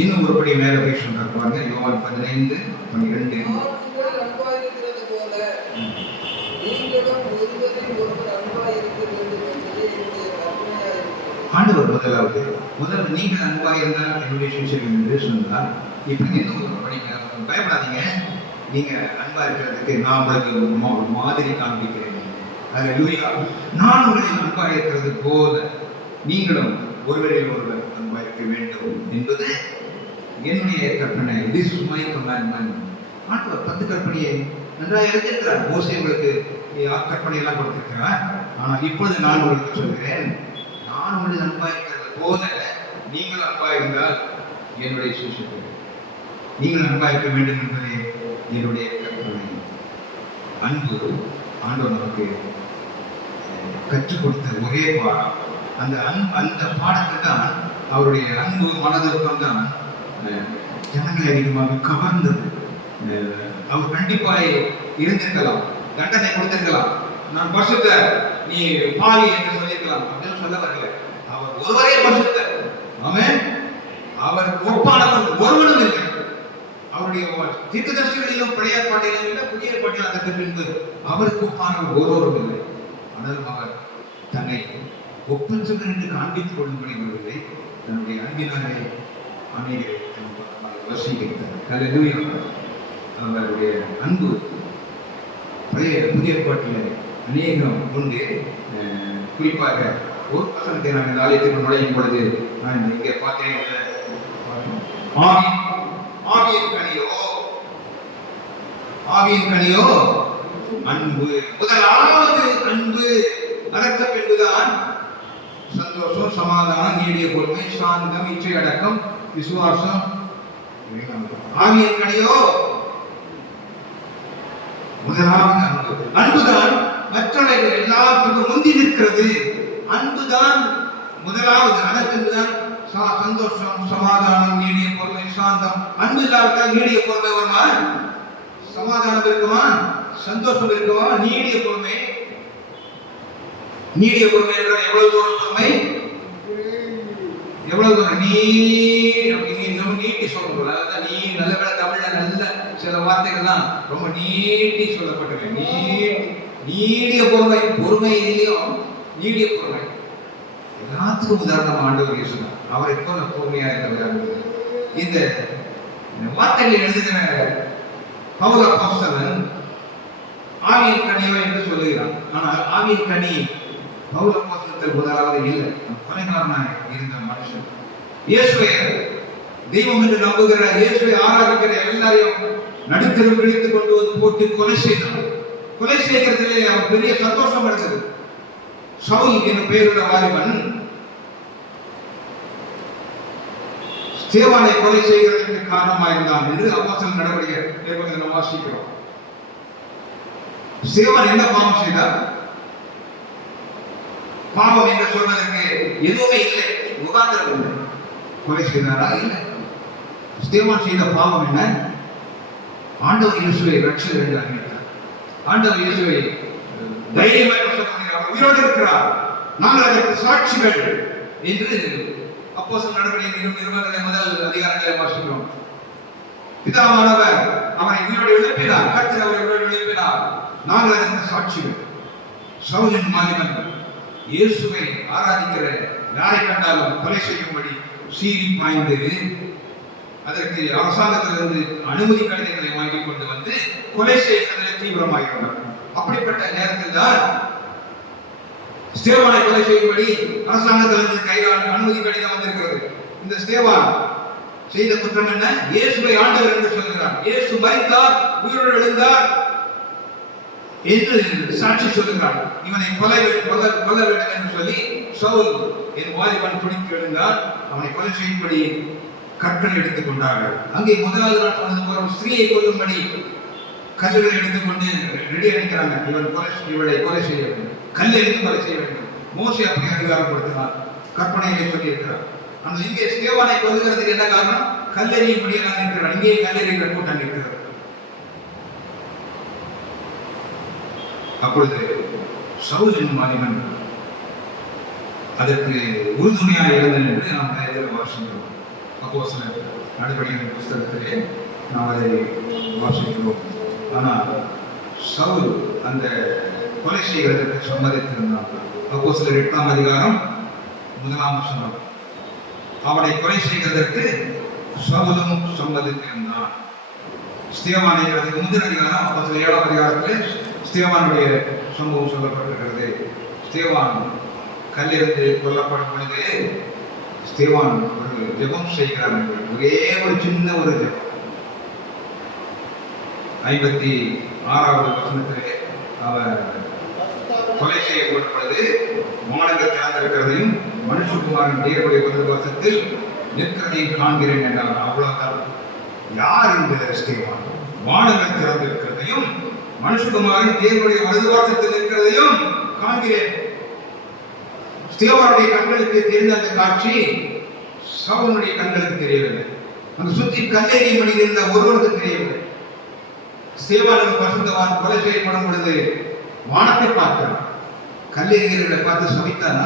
இன்னும் ஒருபடி மேல போய் சொல்றார் பாருங்க. யோவான் 15:12. ஆண்டவர் முதல்ல நீங்கள் அன்பாக இருந்தால் என்னுடைய சீஷர்கள் என்று சொன்னார். இப்படி இன்னும் ஒரு படிங்க, பயப்படாதீங்க. நீங்க அன்பா இருக்கிறதுக்கு நான் உங்களுக்கு ஒரு மாதிரி காண்பிக்கிறேன். அல்லேலூயா. நான் உங்களில் அன்பா இருக்கிறது போல நீங்களும் ஒருவரில் ஒருவர் அன்பா இருக்க வேண்டும் என்பது என்னுடைய கற்பனை. This is my commandment. ஆண்டவர் 10 கற்பனையை நன்றாக எழுதியிருக்கிறார். மோசே உங்களுக்கு கற்பனை எல்லாம் கொடுத்திருக்கிறார். ஆனால் இப்பொழுது நான் உங்களுக்கு சொல்கிறேன், நான் உங்களில் அன்பா இருக்கிறது போல நீங்கள் அன்பா இருந்தால் என்னுடைய சீஷர்கள். நீங்கள் அன்பா இருக்க வேண்டும் என்பதே என்னுடைய கற்பனை. அன்பு ஆண்டவர் நமக்கு கற்றுக் கொடுத்த ஒரே பாடம். அந்த பாடத்தில் தான் அவருடைய அன்பு மனதிற்கும் தான் ஜனங்களை அதிகமாக கவர்ந்தது. அவர் கண்டிப்பாக இருந்திருக்கலாம், தண்டனை கொடுத்திருக்கலாம், நான் பரிசுத்த நீ பாவி என்று சொல்லியிருக்கலாம். அப்படின்னு சொல்ல வரல. அவர் ஒருவரே பரிசுத்த. ஆமென். அவர் ஒப்பானவர் ஒருவனும் இல்லை. அவருடைய தீர்க்கதரிசிகளிலும் பழைய பாட்டிலும் இல்லை, புதிய பாட்டிலும் அதற்கு பின்பு அவருக்கு ஒப்பானவர் ஒருவரும் இல்லை. ஆனாலும் அவர் தன்னை ஒப்பன் என்று காண்பித்துக் கொள்ளும்படி வரவில்லை. தன்னுடைய அன்பினாலே அநேகரை வசீகரித்தார். அல்லேலூயா. அவருடைய அன்பு புதிய பாட்டில் அநேகம் உண்டு. குறிப்பாக ஒரு வசனத்தை நான் இந்த ஆலயத்துக்கு நுழையும் பொழுது நான் இங்கே பார்த்தேன். ஆவியின் கனியோ அன்பு. முதலாவது அன்பு. அதற்கு பின்புதான் சந்தோஷம், சமாதானம், நீடிய பொறுமை, சாந்தம், இச்சை அடக்கம், விசுவாசம். ஆவியின் கனியோ முதலாவது அன்பு. அன்புதான் மற்றவர்கள் எல்லாத்துக்கும் முந்தி நிற்கிறது. அன்புதான் முதலாவது. அதற்குதான் சந்தோஷம், சமாதானம், நீடிய பொறுமை, சாந்தம். அன்பு இல்லாவிட்டால் நீடிய பொறுமை வருமா? சமாதானம் இருக்குமா? சந்தோஷம் இருக்குமா? நீடிய பொறுமை. நீடிய பொறுமை என்றால் எவ்வளவு தூரம் பொறுமை? எவ்வளவு தூரம்? நீட்டி சொல்லணும். அதான் நீ நல்ல வேலை தமிழ்ல நல்ல சில வார்த்தைகள் தான் ரொம்ப நீட்டி சொல்லப்பட்டது. நீடிய பொறுமை. பொறுமை இதுலயும் நீடிய பொறுமை. எல்லாத்துக்கும் உதாரணம் ஆண்டவர் இயேசு தான். அவரை போல பொறுமையா இருக்கிறார். இந்த வார்த்தைகள் எழுதுகிற பவுல் அப்போஸ்தலன் ஆவியின் கனியோ என்று சொல்லுகிறான். ஆனால் ஆவியின் கனி பவுல் அப்போஸ்தலத்தில் முதலாவது இல்லை. கொலைகாரனாய் இருந்த மனுஷன், இயேசுவை தெய்வம் என்று நம்புகிற, இயேசுவை ஆராதிக்கிற எல்லாரையும் நடுத்தரம் பிடித்துக் கொண்டு வந்து போட்டு கொலை செய்தான். கொலை செய்கிறதிலே அவர் பெரிய சந்தோஷம் எடுத்தது. சவுல் என்ற பெயருள்ள வாலிபன் ஸ்தேவானை கொலை செய்கிறதற்கு காரணமாயிருந்தான் என்று அப்போஸ்தலர் நடவடிக்கை வாசிக்கிறோம். ஸ்தேவான் என்ன பாவம் செய்தார்? பாவம் என்று சொல்வதற்கு எதுவுமே இல்லை, முகாந்திரம் இல்லை. கொலை செய்தாரா? இல்லை. ஸ்தேவான் செய்த பாவம் என்ன? ஆண்டவர் இயேசுவை ரட்சகர் என்று அறிவித்தார். ஆண்டவர் இயேசுவை தைரியமாக சொல்கிறார், உயிரோடு இருக்கிறார், நாங்கள் அதற்கு சாட்சிகள் என்று அப்போஸ்தலர் நடவடிக்கை 20 முதல் அதிகாரங்களை வாசிக்கிறோம். பிதாவானவர் அவரை உயிரோடு எழுப்பினார், கர்த்தர் அவரை உயிரோடு எழுப்பினார், நாங்கள் அதற்கு சாட்சிகள். சவுலின் வாலிபன் இயேசுவை ஆராதிக்கிற யாரை கண்டாலும் கொலை செய்யும்படி சீறி பாய்ந்து அதற்கு அரசாங்கத்திலிருந்து அனுமதி கடிதங்களை வாங்கி கொண்டு வந்து கொலை செய்வதில் தீவிரமாகிறார். அப்படிப்பட்ட நேரத்தில் தான் ஸ்தேவானை கொலை செய்யும்படி அரசாங்கத்திலிருந்து கைகால் அனுமதி கடிதம் வந்திருக்கிறது. இந்த ஸ்தேவான் செய்த குற்றம் என்ன? இயேசுவை ஆண்டவர் என்று சொல்கிறார். இயேசு மரித்தார், உயிரோடு எழுந்தார் என்று சாட்சி சொல்லுகிறார். இவனை கொல்ல வேண்டும் என்று சொல்லி சவுல் என் வாலிபன் துடித்து எழுந்தார். அவனை கொலை செய்யும்படி கற்கள் எடுத்துக் கொண்டார்கள். அங்கே முதலாவது நாள் சொன்னது ஒரு ஸ்திரீயை கொல்லும்படி கல்லுகளை எடுத்துக்கொண்டு ரெடி அடிக்கிறாங்க. இவளை கொலை செய்ய வேண்டும், கல்லை எடுத்து கொலை செய்ய வேண்டும். மோசே அப்படி அதிகாரப்படுத்தினார், கற்பனையை சொல்லி இருக்கிறார். ஆனால் இங்கே ஸ்தேவானை கொல்லுகிறதுக்கு என்ன காரணம்? கல்லெறியும்படியாக இருக்கிறார். இங்கே கல்லெறிகிற கூட்டம் இருக்கிறது. அப்பொழுது சவுல் என்னும் வாலிபன் அதற்கு உறுதுணையாக இருந்தது என்று நாம் வாசிக்கிறோம். அப்போஸ்தலர் நடவடிக்கைகளின் புஸ்தகத்திலே நாம் அதை வாசிக்கிறோம். ஆனால் சவுல் அந்த கொலை செய்வதற்கு சம்மதித்திருந்தான். அப்போஸ்தலர் 8ஆம் அதிகாரம் 1ஆம் வசனம். அவனை கொலை செய்வதற்கு சவுலும் சம்மதித்திருந்தான். ஸ்தேவானை அதுக்கு முந்தின அதிகாரம் அப்போஸ்தலர் 7ஆம் அதிகாரத்தில் ஸ்தேவானுடைய சம்பவம் சொல்லப்பட்டிருக்கிறது. ஸ்தேவான் கல்லிருந்து கொல்லப்படும் பொழுது ஸ்தேவான் ஒரு ஜெபம் செய்கிறார். ஒரே ஒரு சின்ன ஒரு ஜெபம். 56வது வசனத்திலே அவர் கொலை செய்யப்படும் பொழுது வானங்கள் திறந்திருக்கிறதையும் மனுஷகுமாரன் தேவனுடைய வலது வாசத்தில் நிற்கிறதையும் காண்கிறேன் என்றார். அவ்வளவுதான். யார் இந்த ஸ்தேவான்? வானங்கள் திறந்திருக்கிறதையும் மனுஷகுமாரன் தேவனுடைய வலது வாசத்தில் நிற்கிறதையும் காண்கிறேன். ஸ்தேவானுடைய கண்களுக்கு தெரிந்த அந்த காட்சி சவுலுடைய கண்களுக்கு தெரியவில்லை. அந்த சுற்றி கல்லேறி மணி இருந்த ஒருவனுக்கு தெரியவில்லை. ஸ்தேவான் பரிசுத்தவான் கொலை செய்யப்படும் பொழுது வானத்தை பார்க்கிறான். கல்லேறிகளை பார்த்து சபித்தானா?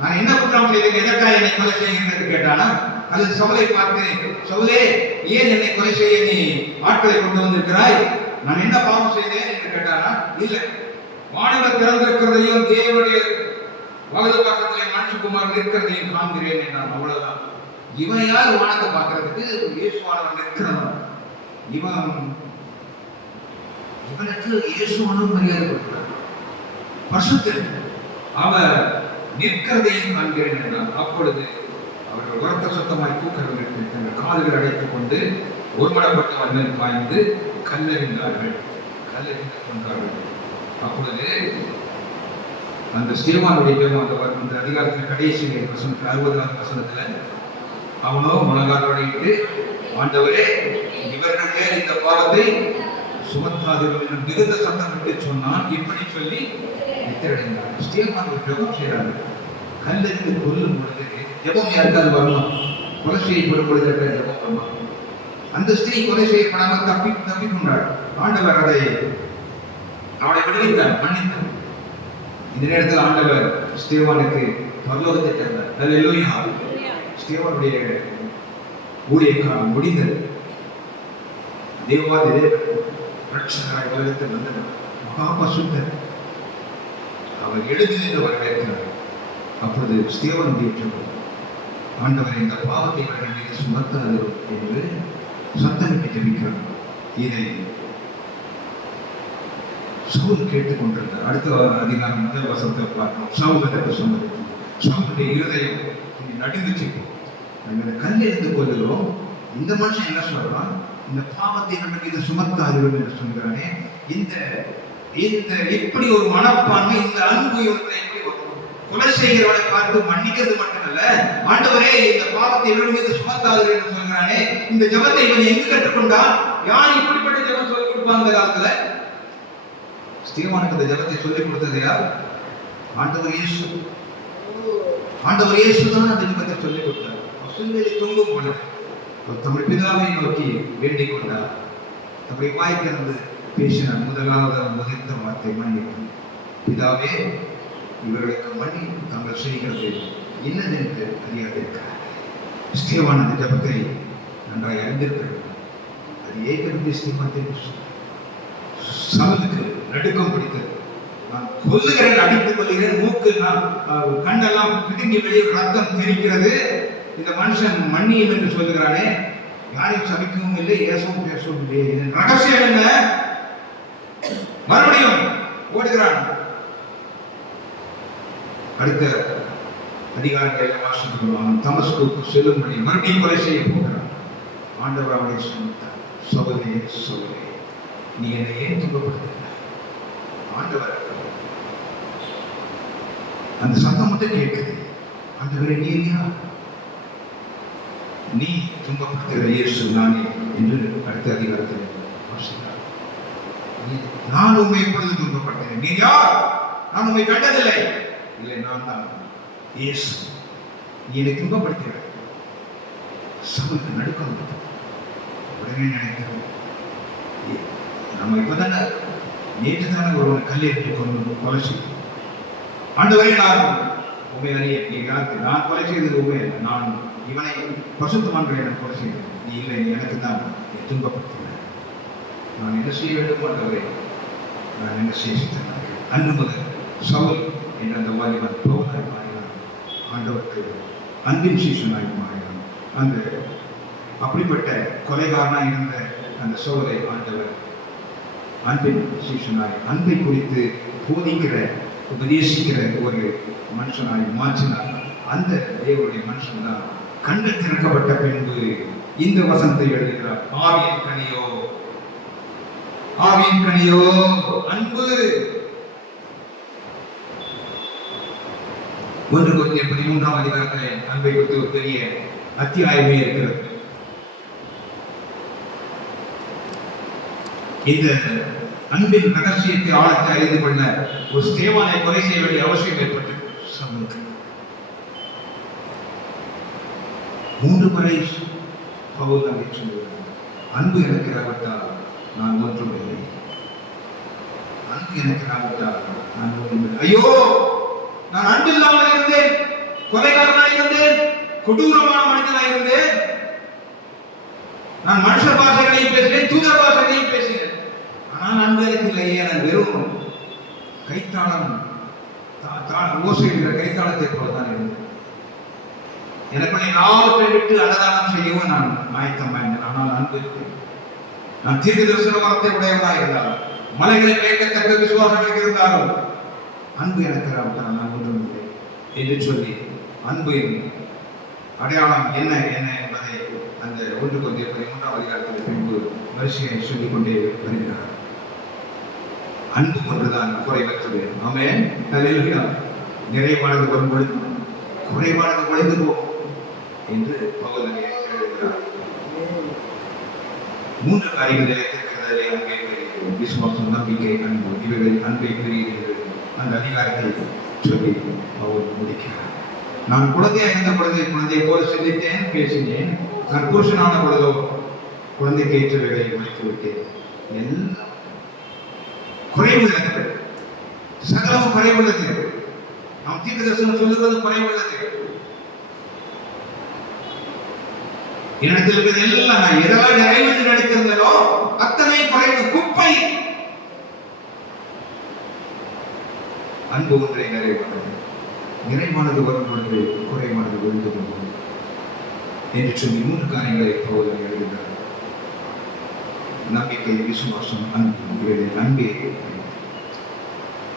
நான் என்ன குற்றம் செய்தேன், எதற்காக என்னை கொலை செய்கிறேன் கேட்டானா? அல்லது சவுலை பார்த்து, சவுலே ஏன் என்னை கொலை செய்ய நீ ஆட்களை கொண்டு வந்திருக்கிறாய், நான் என்ன பாவம் செய்தேன் என்று கேட்டானா? இல்லை, வானங்கள் திறந்திருக்கிறதையும் தேவனுடைய வலது பக்கத்திலே மனுஷகுமாரன் நிற்கிறதையும் காண்கிறேன் என்றான். அவ்வளவுதான். இவன் யார் வானத்தை பார்க்கறதுக்கு? இயேசுவானவர் நிற்கிறவன். இவனுக்கு இயேசுவானும் மரியாதை கொடுக்கிறார். பரிசுத்தர் அவர் நிற்கிறதையும் காண்கிறேன் என்றார். அப்பொழுது அவர்கள் உரத்த சத்தமாய் கூக்குரலிட்டு தங்கள் காதுகள் அடைத்துக் கொண்டு ஒருமனப்பட்ட வண்ணல் பாய்ந்து கல்லெறிந்தார்கள். கல்லெறிந்து கொண்டார்கள். அப்பொழுது அந்த ஸ்தேவானுடைய ஜெபம் அந்த அதிகாரத்தில் கடைசி வசனத்தில் 60வது வசனத்துல அவனோ முழங்காலோடிட்டு, ஆண்டவரே இவர்கள் மேல் இந்த பாவத்தை சுமத்தாதீர்கள் என்று மிகுந்த சத்தம் விட்டு சொன்னான். இப்படி சொல்லி நித்திரடைந்தார். ஸ்தேவான் ஒரு ஜெபம் செய்கிறார். கல்லெறிந்து கொல்லும் பொழுது ஜெபம் யாருக்காது வருமா? கொலை செய்யப்படும் பொழுது ஜெபம் வருமா? அந்த ஸ்திரீ கொலை செய்யப்படாமல் தப்பிக்கொண்டாள். ஆண்டவர் அவனை விடுவித்தார், மன்னித்தார். இந்த நேரத்தில் ஆண்டவர் ஸ்தேவானுக்கு பரலோகத்தை தந்தார். அல்லேலூயா. ஸ்தேவானுடைய ஊழியக்காலம் முடிந்தது. தேவாதி தேவன் ரட்சகராய் உலகத்தில் வந்தவர், மகாபசுத்தர். அவர் எழுதி நின்று வரவேற்கிறார். அப்பொழுது ஸ்தேவானுடைய ஜெபம், ஆண்டவர் இந்த பாவத்தை இவர்கள் மீது சுமத்தாது என்று சத்தமிட்டு ஜெபிக்கிறார். இதை சவுல் கேட்டுக் கொண்டிருந்தார். அடுத்த அதிகாரம் முதல் வசனத்தை பார்க்கணும். சவுலுக்கு சம்மதிக்கும். சவுலுடைய இருதயம் நடுங்குச்சு. கல்லெறிந்து கொள்ளுகிறோம். இந்த மனுஷன் என்ன சொல்றான்? இந்த பாவத்தை இவர்கள் மீது சுமத்தாதீர்கள் என்று சொல்கிறானே. இந்த இப்படி ஒரு மனப்பான்மை, இந்த அன்பு இவர்களை எப்படி வரும்? கொலை செய்கிறவனை பார்த்து மன்னிக்கிறது மட்டுமல்ல, ஆண்டவரே இந்த பாவத்தை இவர்கள் மீது சுமத்தாதீர்கள் என்று சொல்கிறானே. இந்த ஜெபத்தை இவன் எங்கு கற்றுக்கொண்டான்? யார் இப்படிப்பட்ட ஜெபம் சொல்லிக் கொடுப்பாங்க இந்த காலத்துல? ஸ்தேவானுக்கு இந்த ஜெபத்தை சொல்லிக் கொடுத்தது யார்? ஆண்டவர் இயேசு. ஆண்டவர் இயேசு தான் அந்த ஜெபத்தை சொல்லிக் கொடுத்தார். சிலுவையில் தொங்கும் பொழுது தம்முடைய பிதாவை நோக்கி வேண்டிக் கொண்டார். தம்முடைய வாய் திறந்து பேசினார். முதலாவது உதிர்த்த வார்த்தை மன்னிப்பு. பிதாவே இவர்களுக்கு மன்னி, தாங்கள் செய்கிறது என்னதென்று அறியாதிருக்கிறார். ஸ்தேவான் அந்த ஜெபத்தை நன்றாய் அறிந்திருக்கிறார். அது ஏற்கனவே ஸ்தேவான் சவுலுக்கு நடுக்கம் பிடித்தது. நான் கொல்லுகிறேன், அடித்துக் கொள்கிறேன், மூக்கு கண்ணெல்லாம் பிடுங்கி வெளியே ரத்தம் தெரிக்கிறது. இந்த மனுஷன் மன்னியும் என்று சொல்லுகிறானே, யாரையும் சபிக்கவும் இல்லை, ஏசவும் பேசவும் இல்லை. இதன் ரகசியம் என்ன? மறுபடியும் ஓடுகிறான். அடுத்த அதிகாரங்களை வாசிக்கிறோம். தமஸ்குக்கு செல்லும்படி மறுபடியும் கொலை செய்ய போகிறான். ஆண்டவர் அவனை சொன்னார், சவுலே சவுலே, நீ என்னை ஏன் துன்பப்படுத்த? ஆண்டவர் அந்த சத்தம் மட்டும் கேட்குது. ஆண்டவரே நீரியா, நீ துன்பப்படுத்துகிற இயேசு நானே என்று அடுத்த அதிகாரத்தில் வாசிக்கிறார். நான் உண்மை எப்பொழுது துன்பப்படுத்துகிறேன்? நீ யார்? நான் உண்மை கண்டதில்லை. இல்லை, நான் தான் இயேசு. நீ என்னை துன்பப்படுத்துகிறாய். சவுலுக்கு நடுக்கம். உடனே நினைக்கிறோம், நம்ம இப்பதானே நேற்று தானே ஒருவனை கல்லெறிந்து கொண்டு கொலை செய்தோம். ஆண்டவரே நான் உண்மை அறிய, நீ யாருக்கு? நான் கொலை செய்தது உண்மை இல்லை. நான் இவனை பசுத்தமான்களை நான் கொலை செய்தேன். நீ இல்லை, நீ எனக்கு தான் துன்பப்படுத்தின. நான் என்ன செய்ய வேண்டும்? ஆண்டவரே நான் என்ன செய்ய சித்தனாக? அன்று முதல் சவுல் என்ற அந்த வாலிபன் பவுலாய் மாறினான். ஆண்டவருக்கு அன்பின் சீசனாய் மாறினான். அந்த அப்படிப்பட்ட கொலைகாரனாக இருந்த அந்த சோதரை ஆண்டவர் அன்பின் சீஷனாய் அன்பை குறித்து போதிக்கிற உபதேசிக்கிற ஒரு மனுஷனாய் மாற்றினார். அந்த தேவனுடைய மனுஷன் தான் கண்கள் திறக்கப்பட்ட பின்பு இந்த வசனத்தை எழுதுகிறார். ஆவியின் கனியோ, ஆவியின் கனியோ அன்பு. 1 கொரிந்தியர் 13ஆம் அதிகாரத்திலே அன்பை குறித்து ஒரு பெரிய அத்தியாயமே இருக்கிறது. இந்த அன்பின் ரகசியத்தை ஆழத்தை அறிந்து கொள்ள ஒரு ஸ்தேவானை கொலை செய்ய வேண்டிய அவசியம் ஏற்பட்டது. 3 முறை பவுல் அதை சொல்லுகிறார். அன்பு எனக்கு இராவிட்டால் நான் ஒன்றும் இல்லை. அன்பு எனக்கு இராவிட்டால் நான் ஒன்றும் இல்லை. ஐயோ, நான் அன்பு இல்லாமல் இருந்தேன், கொலைகாரனாய் இருந்தேன், கொடூரமான மனிதனாய் இருந்தேன். நான் மனுஷ பாஷைகளையும் பேசினேன், தூத பாஷைகளையும் பேசினேன். ஆனால் அன்பு எனக்கு இல்லையே. நான் வெறும் கைத்தாளம் ஓசைகிற கைத்தாளத்தை போலதான் இருந்தேன். எனக்குள்ளே எல்லாவற்றை விட்டு அன்னதானம் செய்யவும் நான் ஆயத்தமாக இருந்தேன். ஆனால் அன்பு இருக்கு. நான் தீர்க்க தரிசன வார்த்தை உடையவனாக இருந்தாலும், மலைகளை மேற்கத்தக்க விசுவாசமாக இருந்தாலும், அன்பு எனக்கு இராவிட்டால் நான் ஒன்றும் இல்லை என்று சொல்லி அன்பின் அடையாளம் என்ன என்ன என்பதை அந்த 1 கொரிந்தியர் 13ஆம் அதிகாரத்தில் பின்பு வரிசையை சொல்லிக் கொண்டே வருகிறார். அன்பு ஒன்றுதான் குறைவற்றது. ஆமென், ஹல்லேலூயா. நிறைவானது வரும்பொழுது குறைவானது குறைந்து போகும் என்று பவுல் எழுதுகிறார். 3 காரியங்களை இருக்கிறதிலே அன்பை பெறுகிறது. விசுவாசம், நம்பிக்கை, அன்பு. இவைகள் அன்பை பெறுகிறது. அந்த அதிகாரத்தை சொல்லி பவுல் முடிக்கிறார். நான் குழந்தையாக இருந்த பொழுது குழந்தையை போல சிந்தித்தேன், பேசினேன். நான் புருஷனான பொழுதோ குழந்தைக்கு ஏற்றவைகளை முடித்து விட்டேன். எல்லாம் குறைவுள்ளது, சகலமும் குறைவுள்ளது. நாம் தீர்க்க தரிசனம் சொல்லுவது குறைவுள்ளது. என்னிடத்தில் இருக்கிறது எல்லாம் நான் எதெல்லாம் நிறைவேற்றி நடித்திருந்தனோ அத்தனை குறைவு, குப்பை. அன்பு ஒன்றை நிறைவானது. நிறைவானது வரும் பொழுது குறைவானது விழுந்து கொள்வது என்று சொல்லி 3 காரியங்களை பவுல் எழுதுகிறார். நம்பிக்கை, விசுவாசம், அன்பு. இவைகளில் அன்பே.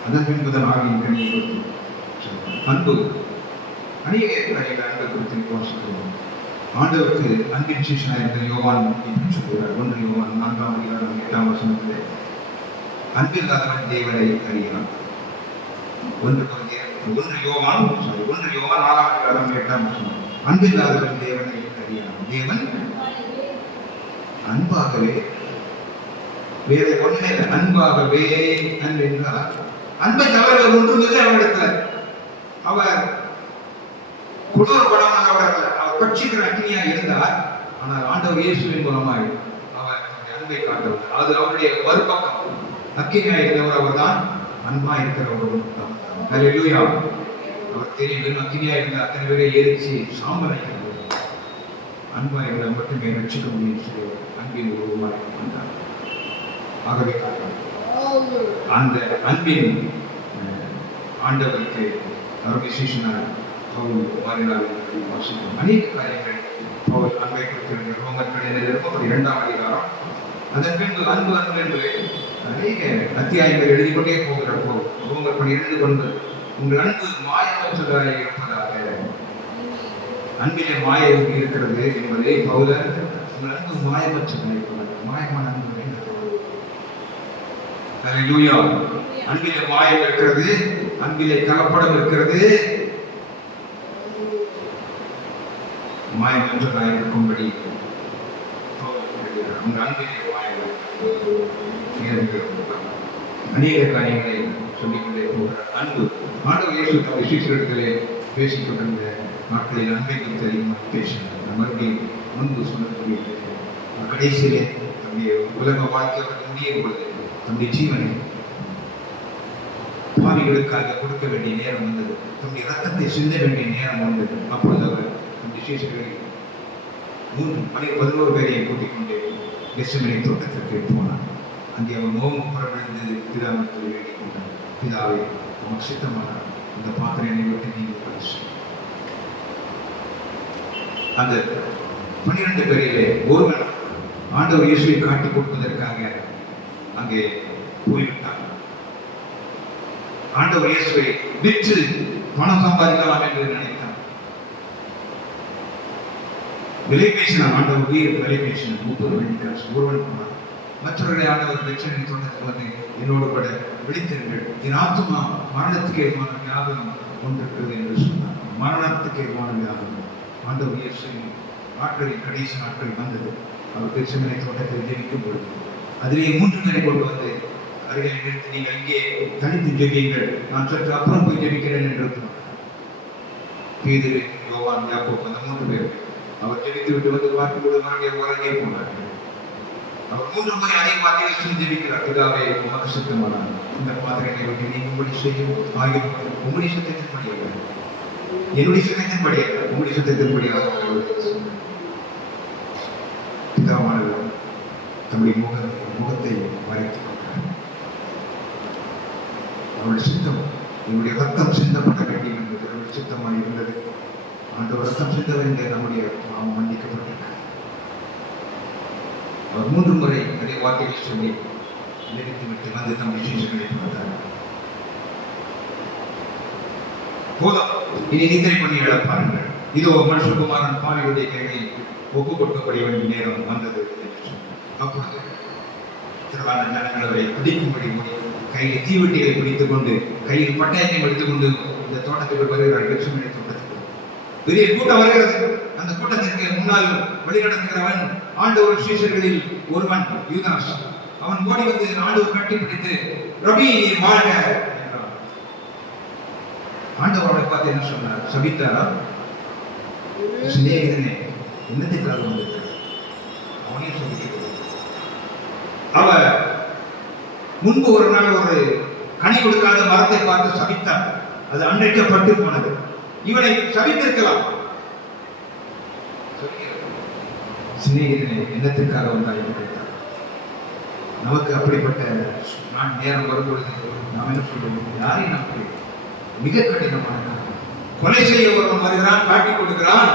அதன் பின்புதான் ஆவியின் கனியை அன்பு. அநேக காரியங்கள் அன்பை குறித்து வாசிக்கிறோம். ஆண்டவருக்கு அன்பின் சீஷனாக இருந்த யோவான் என்று சொல்கிறார். 1 யோவான் 4ஆம் அதிகாரம் 8ஆம் வசனத்திலே அன்பில்லாதவன் தேவனை அறியான். 1 யோவான் 4ஆம் அதிகாரம் 8ஆம் வசனம். அன்பில்லாதவன் தேவனை அறியான். தேவன் அன்பாகவே, வேற ஒண்ணே அன்பாகவே. அன்பு என்றால் அன்பை தவிர ஒன்றும் இல்லை அவரிடத்தில். அவர் கொடூர குணமானவர் அல்ல. அவர் பட்சிக்கிற அக்னியாக இருந்தார். ஆனால் ஆண்டவர் இயேசுவின் மூலமாய் அவர் அன்பை காட்டவர். அது அவருடைய மறுபக்கம். அக்னியாக இருந்தவர் அவர்தான், அன்பா இருக்கிறவர். ஹல்லேலூயா. அவர் தெரியும், அக்னியாக இருந்த அத்தனை பேரை எரிச்சு சாம்பலாக்கிறது. அன்பா இருந்தால் மட்டுமே ரட்சிக்க முடியும் சொல்லி அன்பின் உருவமாய் வந்தார். ஆகவே அந்த அன்பின் ஆண்டவருக்கு அவர் விசேஷனான பவுல் மாறினார். அநேக காரியங்கள் பவுல் அன்பை கொடுத்திருக்கிற ரோமர் 2ஆம் அதிகாரம். அதன் பின்பு அன்பு அன்பு என்று அநேக அத்தியாயங்கள் எழுதி கொண்டே போகிற போல் ரோமர் 12:9 உங்கள் அன்பு மாயமற்றதாக இருப்பதாக. அன்பிலே மாயம் இருக்கிறது என்பதை பவுலர் உங்கள் அன்பு மாயமற்றதாக இருப்பதாக. மாயமான அன்பு ஹல்லேலூயா. அன்பிலே மாயம் இருக்கிறது, அன்பிலே கலப்படம் இருக்கிறது. மாயம் என்றதாக இருக்கும்படி உங்க அன்பிலே மாயம். அநேக காரியங்களை சொல்லிக்கொண்டே போகிறார். அன்பு. ஆண்டவர் இயேசு தம்முடைய சீஷர்களிடத்திலே பேசிக் கொண்டிருந்த நாட்களில் அன்பை குறித்து அதிகமாக பேசினார். மறுபடியும் முன்பு சொல்லக்கூடிய கடைசியிலே தம்முடைய உலக வாழ்க்கை முடியும் பொழுது தம்முடைய ஜீவனை பாவிகளுக்காக கொடுக்க வேண்டிய நேரம் வந்தது. தம்முடைய ரத்தத்தை சிந்த வேண்டிய நேரம் வந்தது. அப்பொழுது அவர் தம்முடைய சீஷர்களை 11 பேரையும் கூட்டிக் கொண்டு கெத்செமனே தோட்டத்திற்கு போனார். அங்கே அவர் மோகம் புறவிழுந்து பிதாவிடத்தில் வேண்டிக் கொண்டார். பிதாவை உமக்கு சித்தமானார், இந்த பாத்திரத்தை விட்டு நீங்கள் பரிசு. அந்த 12 பேரிலே ஒருவன் ஆண்டவர் இயேசுவை காட்டிக் கொடுப்பதற்காக அங்கே போய்விட்டார். ஆண்டவர் இயேசுவை விற்று பணம் சம்பாதிக்கலாம் என்று நினைத்தார். விலை பேசினார். ஆண்டவர் உயிர் விலை பேசினார். 30 வெள்ளிக்காசு ஒருவன் போனார். மற்றவர்களை ஆண்டவர் வெற்றி சொன்னதுக்கு வந்து என்னோடு கூட விழித்திருங்கள், என் ஆத்துமா மரணத்துக்கு ஏதுவான ஞாபகம் கொண்டிருக்கிறது என்று சொன்னார். மரணத்துக்கு ஏதுவான ஞாபகம் ஆண்டவர் இயேசுவின் நாட்களில் கடைசி நாட்கள் வந்தது. அவர் பெருசமனை தோட்டத்தில் ஜெபிக்கும் பொழுது அதிலே 3 பேரை கொண்டு வந்து அருகில் நிறுத்தி, நீங்கள் இங்கே தனித்து ஜெபியுங்கள், நான் சற்று அப்புறம் போய் ஜெபிக்கிறேன் என்று பேதுரு, யோவான், யாக்கோபு, அந்த 3 பேர் அவர் ஜெபித்து விட்டு வந்து பார்க்கும்போது மறுபடியும் உறங்கே போனார்கள். அவர் 3 முறை அதே வார்த்தையை சொல்லி ஜெபிக்கிறார். பிதாவே, உமக்கு சித்தமானார் இந்த பாத்திரத்தை விட்டு நீங்கும்படி செய்யும், ஆகிய உம்முடைய சித்தத்தின்படி அல்ல, என்னுடைய சித்தத்தின்படி அல்ல, உம்முடைய சித்தத்தின்படியாக பிதாவானவர் தம்முடைய முகத்தை மறைத்துக் கொண்டார். அவருடைய சித்தம் என்னுடைய ரத்தம் சிந்தப்பட வேண்டும் என்பது அவருடைய சித்தமாக இருந்தது. ஆண்டவர் ரத்தம் சிந்தவென்ற நம்முடைய பாவம் மன்னிக்கப்பட்டிருக்கிறது. அவர் 3 முறை அதே வார்த்தைகளை சொல்லி நிறுத்திவிட்டு வந்து தம் விசேஷங்களை பார்த்தார். போதும், இனி நித்திரை பண்ணி இழப்பாருங்கள், இதோ மனுஷகுமாரன் பாவியுடைய கைகளில் ஒப்பு கொடுக்கப்பட வேண்டிய நேரம் வந்தது என்று சொன்னார். அப்பொழுது திரளான ஜனங்கள் அவரை பிடிக்கும்படி ஓடி கையில் தீவெட்டிகளை பிடித்துக் கொண்டு கையில் பட்டயத்தை எடுத்துக் கொண்டு இந்த தோட்டத்துக்கு வருகிறார். வெற்றிமணி தோட்டத்துக்கு பெரிய கூட்டம் வருகிறது. அந்த கூட்டத்திற்கு முன்னால் வழிநடத்துகிறவன் ஆண்டவர் சீஷர்களில் ஒருவன் யூதாஸ். அவன் ஓடி வந்து ஆண்டவர் கட்டி பிடித்து, ரபி நீர் வாழ்க என்றான். ஆண்டவரை பார்த்து என்ன சொன்னார்? சபித்தாரா? சிநேகிதனே, என்னத்திற்காக வந்திருக்கிறார்? அவனே சொல்லிக்கிறார். அவர் முன்பு ஒரு நாள் ஒரு கனி கொடுக்காத மரத்தை பார்த்து சபித்தார். அது அன்றைக்கப்பட்டு போனது. இவனை சபித்திருக்கலாம். சிநேகிதனே, என்னத்திற்காக வந்தாய் என்று கேட்டார். நமக்கு அப்படிப்பட்ட நேரம் வரும்பொழுது நாம் என்ன சொல்லுவோம்? யாரையும் நமக்கு மிக கடினமான கொலை செய்ய ஒருவன் வருகிறான், காட்டி கொடுக்கிறான்,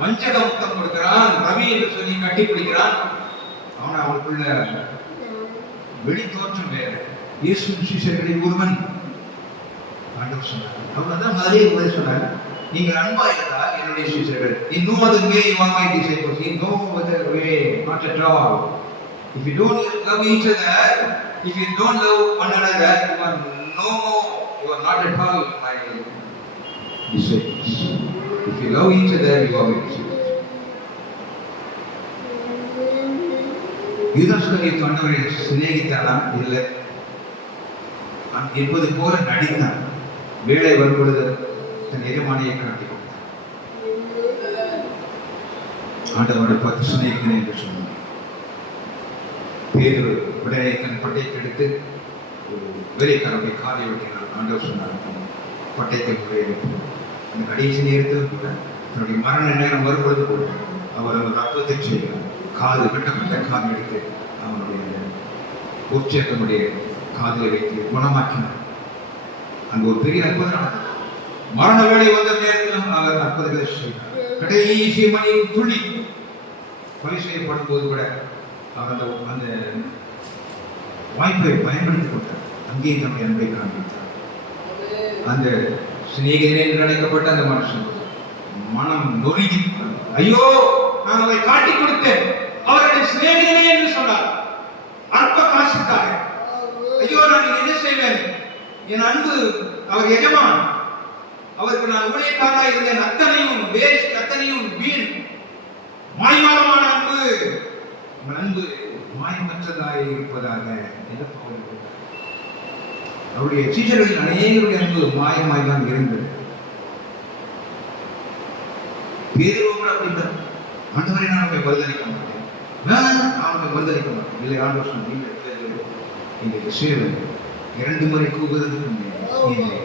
வஞ்சக முத்தம் கொடுக்கிறான், ரவி என்று சொல்லி கட்டி பிடிக்கிறான். அவன் அவனுக்குள்ள வெளி தோற்றம் வேறு. இயேசு சீஷர்களில் ஒருவன் ஆண்டவர் சொன்னார். அவர்தான் முதலே உதவி சொன்னார், நீங்கள் அன்பா இருந்தால் என்னுடைய சீஷர்கள். In no other way you are my disciples. In no other way, not at all. If you don't love each other, if you don't love one another, you are not at all my disciples. If you love each other, you are my disciples. யூதாஸ்கரியை ஆண்டவரை சிநேகித்தானா? இல்லை. என்பது போல நடித்தான். வேலை வரும்பொழுது தன் எஜமானியை காட்டி கொடுத்தான். ஆண்டவரை பார்த்து சிநேகிக்கிறேன் என்று சொன்னார். பேதுரு உடனே தன் பட்டயத்தை எடுத்து வேலைக்காரனுடைய காலை வெட்டினார். ஆண்டவர் சொன்னார், பட்டயத்தை அந்த கடைசி நேரத்தில் கூட தன்னுடைய மரண நேரம் வரும்பொழுது கூட அவர் அந்த ரத்தத்தை செய்கிறார். காது வெட்டப்பட்ட காது எடுத்து அவனுடைய உற்சேகனுடைய காதில் வைத்து குணமாக்கினார். அங்கு ஒரு பெரிய அற்புதம் நடந்தது. மரண வேலை வந்த நேரத்திலும் அவர் அற்புதங்களை செய்தார். கடைசி மணியின் துளி கொலை செய்யப்படும் போது கூட அவர் அந்த வாய்ப்பை பயன்படுத்திக் கொண்டார். அங்கே தம்முடைய அன்பை காண்பித்தார். அந்த சிநேகிதனே என்று அழைக்கப்பட்ட அந்த மனுஷன் மனம் நொறுங்கி, ஐயோ நான் அவரை காட்டி கொடுத்தேன், அவருடைய சிநேகிதனே என்று சொன்னார். அற்ப காசுக்காக ஐயோ நான் என்ன செய்வேன்? என் அன்பு அவர் எஜமான், அவருக்கு நான் ஊழியக்காரனாக இருந்தேன். அத்தனையும் வேஸ்ட், அத்தனையும் வீண், மாய்மாலமான அன்பு. உங்கள் அன்பு மாயமற்றதாக இருப்பதாக அவருடைய சீஷர்களில் அநேகருடைய அன்பு மாயமாய் தான் இருந்தது. பேதுரு அப்படித்தான். ஆண்டவரை நான் உங்களை மறுதளிக்க மாட்டேன், அவனை மறுதளிக்க மாட்டேன். இல்லை, ஆண்டவர் சொன்னீங்க சேவை 2 முறை கூறுவதற்கு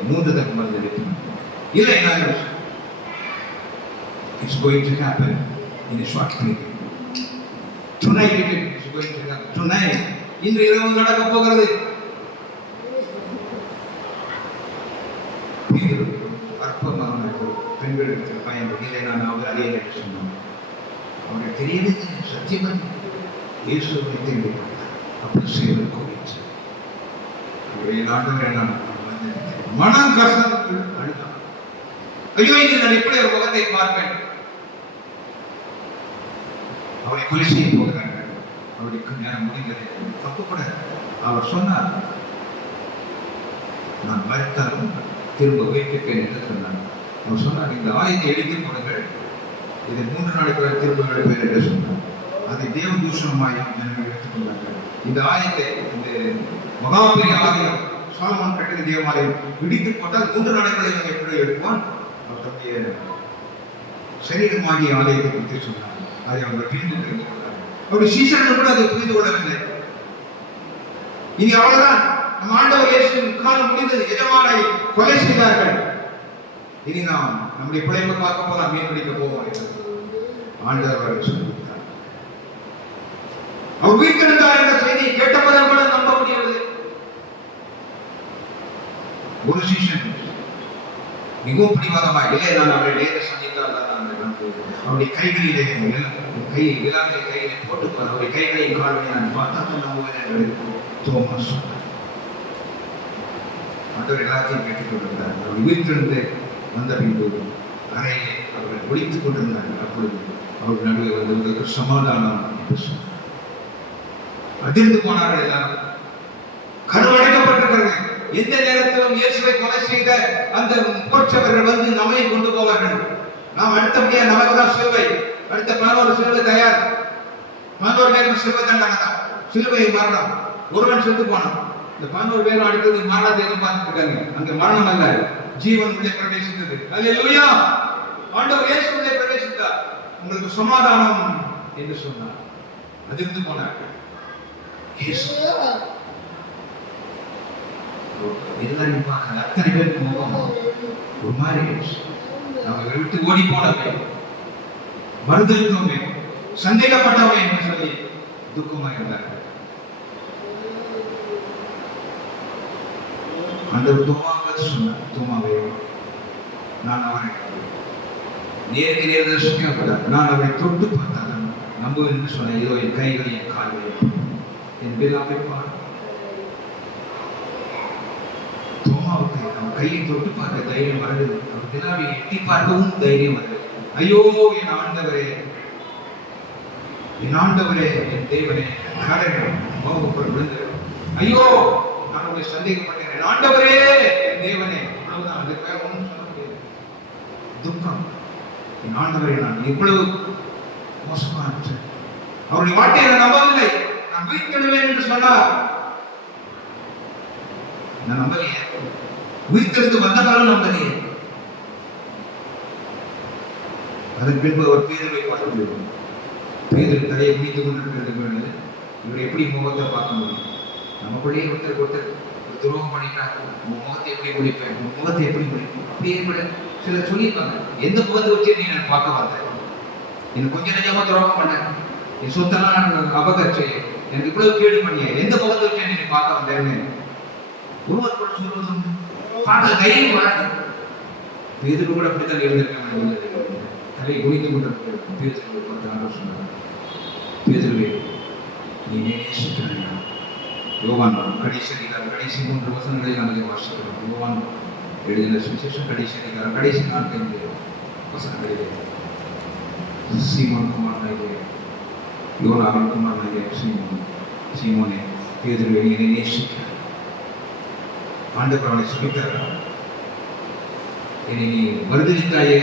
3 தடவை மறுதளிக்க மாட்டேன். இல்லை, it's going to happen in a short period. Tonight it is going to happen. Tonight, இன்று இரவு நடக்க போகிறது. அற்பமான பெண்களுக்கு பயன்படுத்தி இல்லை, நான் அவர் அறிய சொன்னான். அவருக்கு தெரியவே சத்தியம் இயேசுவை தேடிக்கொண்டார். அப்படி செய்வது கோவிச்சு அவருடைய ஆண்டவரை நான் மனம் கசந்து அழுதான். ஐயோ, இன்று நான் எப்படி ஒரு முகத்தை பார்ப்பேன்? அவரை கொலை செய்ய போகிறார்கள். அவருக்கு நேரம் முடிந்தது. தப்பு கூட அவர் சொன்னார், நான் மறுத்தாலும் திரும்ப வைப்பேன் என்று சொன்னார். அவர் சொன்னார், இந்த ஆயத்தை எழுதி போடுங்கள், இதை 3 நாளைக்கு திரும்ப எடுப்பேன் என்று சொன்னார். அதை தேவதூஷணமாயும் ஜனங்கள் எடுத்துக்கொண்டார்கள். இந்த ஆயத்தை, இந்த மகாபெரிய ஆலயம் சாலமோன் கட்டின தேவாலயம் இடித்து போட்டால் 3 நாளைக்குள்ள எப்படி எடுப்பான்? அவர் தன்னுடைய சரீரமாகிய ஆலயத்தை பற்றி சொன்னார். அதை அவர்கள் பிரிந்து தெரிந்து கொண்டார்கள். அவருடைய சீசர்கள் கூட அதை புரிந்து கொள்ளவில்லை. இனி அவ்வளவுதான், நம் ஆண்டவர் இயேசுவின் காலம் முடிந்தது. எஜமானை கொலை செய்தார்கள். இனி நாம் நம்முடைய பிழைப்பை பார்க்க போலாம், மீன் பிடிக்க போவோம் என்று ஆண்டவர் அவர்கள் சொல்லிவிட்டார். அவர் உயிர்த்தெழுந்தார் என்ற செய்தியை கேட்டபோதும் கூட நம்ப முடியவில்லை. ஒரு சீசன் மிகவும் பிடிவாதமாக, இல்லை நான் அவரை நேரில் சந்தித்தால் தான் அவருடைய கைகளிலே விழாவிலே கையிலே போட்டுப்பார், அவருடைய கைகளையும் கால்களையும் நான் பார்த்தால் நம்புவேன் என்று தோமா சொன்னார். மற்றவர் எல்லாத்தையும் கேட்டுக்கொண்டிருந்தார். அவர் உயிர்த்தெழுந்து வந்த பின்பு அறையிலே அவர்கள் ஒழித்துக் கொண்டிருந்தார்கள். அப்பொழுது அவர்கள் நடுவே வந்தவர்களுக்கு சமாதானம் என்று சொன்னார். அதிர்ந்து போனார்கள். எல்லாரும் கருவடைக்கப்பட்டிருக்கிறது. எந்த நேரத்திலும் இயேசுவை கொலை செய்த அந்த போற்றவர்கள் வந்து நம்மை கொண்டு போவார்கள். நாம் அடுத்தபடியா நமக்கு தான் சிலுவை, அடுத்த 11 சிலுவை தயார். 11 பேருக்கு சிலுவை தண்டனை தான், சிலுவை மரணம். ஒருவன் செத்து போனான். இந்த 11 பேரும் அடுத்தது மரணத்தை எதிர்பார்த்துட்டு இருக்காங்க. அங்க மரணம் அல்ல, ஜீவன் உள்ளே பிரவேசித்தது. அல்லேலூயா! ஆண்டவர் இயேசு உள்ளே பிரவேசித்தார். உங்களுக்கு சமாதானம் என்று சொன்னார். அதிர்ந்து போனார்கள். எல்லாரையும் பார்க்க அத்தனை பேருக்கு முகம் ஒரு மாதிரி நம்ம விட்டு ஓடி போனவே, மறுதளித்தோமே, சந்தேகப்பட்டோமே என்று சொல்லி துக்கமா இருந்தார்கள். ஆண்டவர் தோமாவை சொன்னார், தோமாவே, நான் அவரை நேருக்கு நேர் தரிசிக்கப்பட்டார், நான் அவரை தொட்டு பார்த்தால் நம்புவேன் என்று சொன்னேன். ஏதோ என் கைகளை என் கால்களையும் என் பிலாவை பார். தோமாவுக்கு அவன் கையை தொட்டு பார்க்க தைரியம் வருது, அவர் பிலாவை எட்டி பார்க்கவும் தைரியம் வருது. ஐயோ, என் ஆண்டவரே, என் ஆண்டவரே, என் தேவனே, விழுந்து ஐயோ, நான் உங்களை சந்தேகப்பட்டேன். என் ஆண்டவரே, என் தேவனே, அவ்வளவுதான். அதுக்கு வேற ஒன்றும் சொல்ல முடியாது. துக்கம். என் ஆண்டவரே, நான் இவ்வளவு மோசமா இருந்துச்சு. அவருடைய வார்த்தையை நான் நம்பவில்லை. நான் உயிர்த்தெழுவேன் என்று சொன்னார். நான் நம்பலையே. உயிர்த்தெழுந்து வந்த காலம் நம்பலையே. அதன் பின்பு அவர் பேதுருவை பார்த்து, பேதுரு தலையை குடித்துக் கொண்டிருக்கிறது. இவர் எப்படி முகத்தை பார்க்க முடியும்? நமக்குள்ளேயே ஒருத்தர் துரோகம் பண்ணிட்டாங்க. உன் முகத்தை எப்படி முடிப்பேன், உன் முகத்தை எப்படி முடிப்பேன், அப்படியே கூட சிலர் சொல்லியிருப்பாங்க. எந்த முகத்தை வச்சு நீ நான் பார்க்க வந்தேன்? எனக்கு கொஞ்சம் நெஞ்சமா துரோகம் பண்ணேன், என் சொத்தெல்லாம் நான் அபகரிச்சே, எனக்கு இவ்வளவு கேடு பண்ணிய, எந்த முகத்தை வச்சு நீ பார்க்க வந்தேன்னு ஒருவர் கூட சொல்வதும் பார்க்க தைரியம் வராது. பேதுரு கூட அப்படித்தான் இருந்திருக்காங்க. தலை குனிந்து கொண்டிருக்க பேதுருவை பார்த்து ஆண்டவர் சொன்னார், பேதுருவே, நீ நேசிக்கிறாயா? யோவான் கடைசி 3 வசனங்களை நாங்கள் வாசிக்கிறோம். யோவான் எழுதின சுவிசேஷம் கடைசி 4 வசனங்களிலே சீமோன் குமாரனாகிய யோனாவின் குமாரனாகிய சீமோனே, பேதுருவே, நீ நேசிக்கிறாய். ஆண்டவர் அவனை சொல்லிட்டார், என்னை நீ மறுதளித்தாயே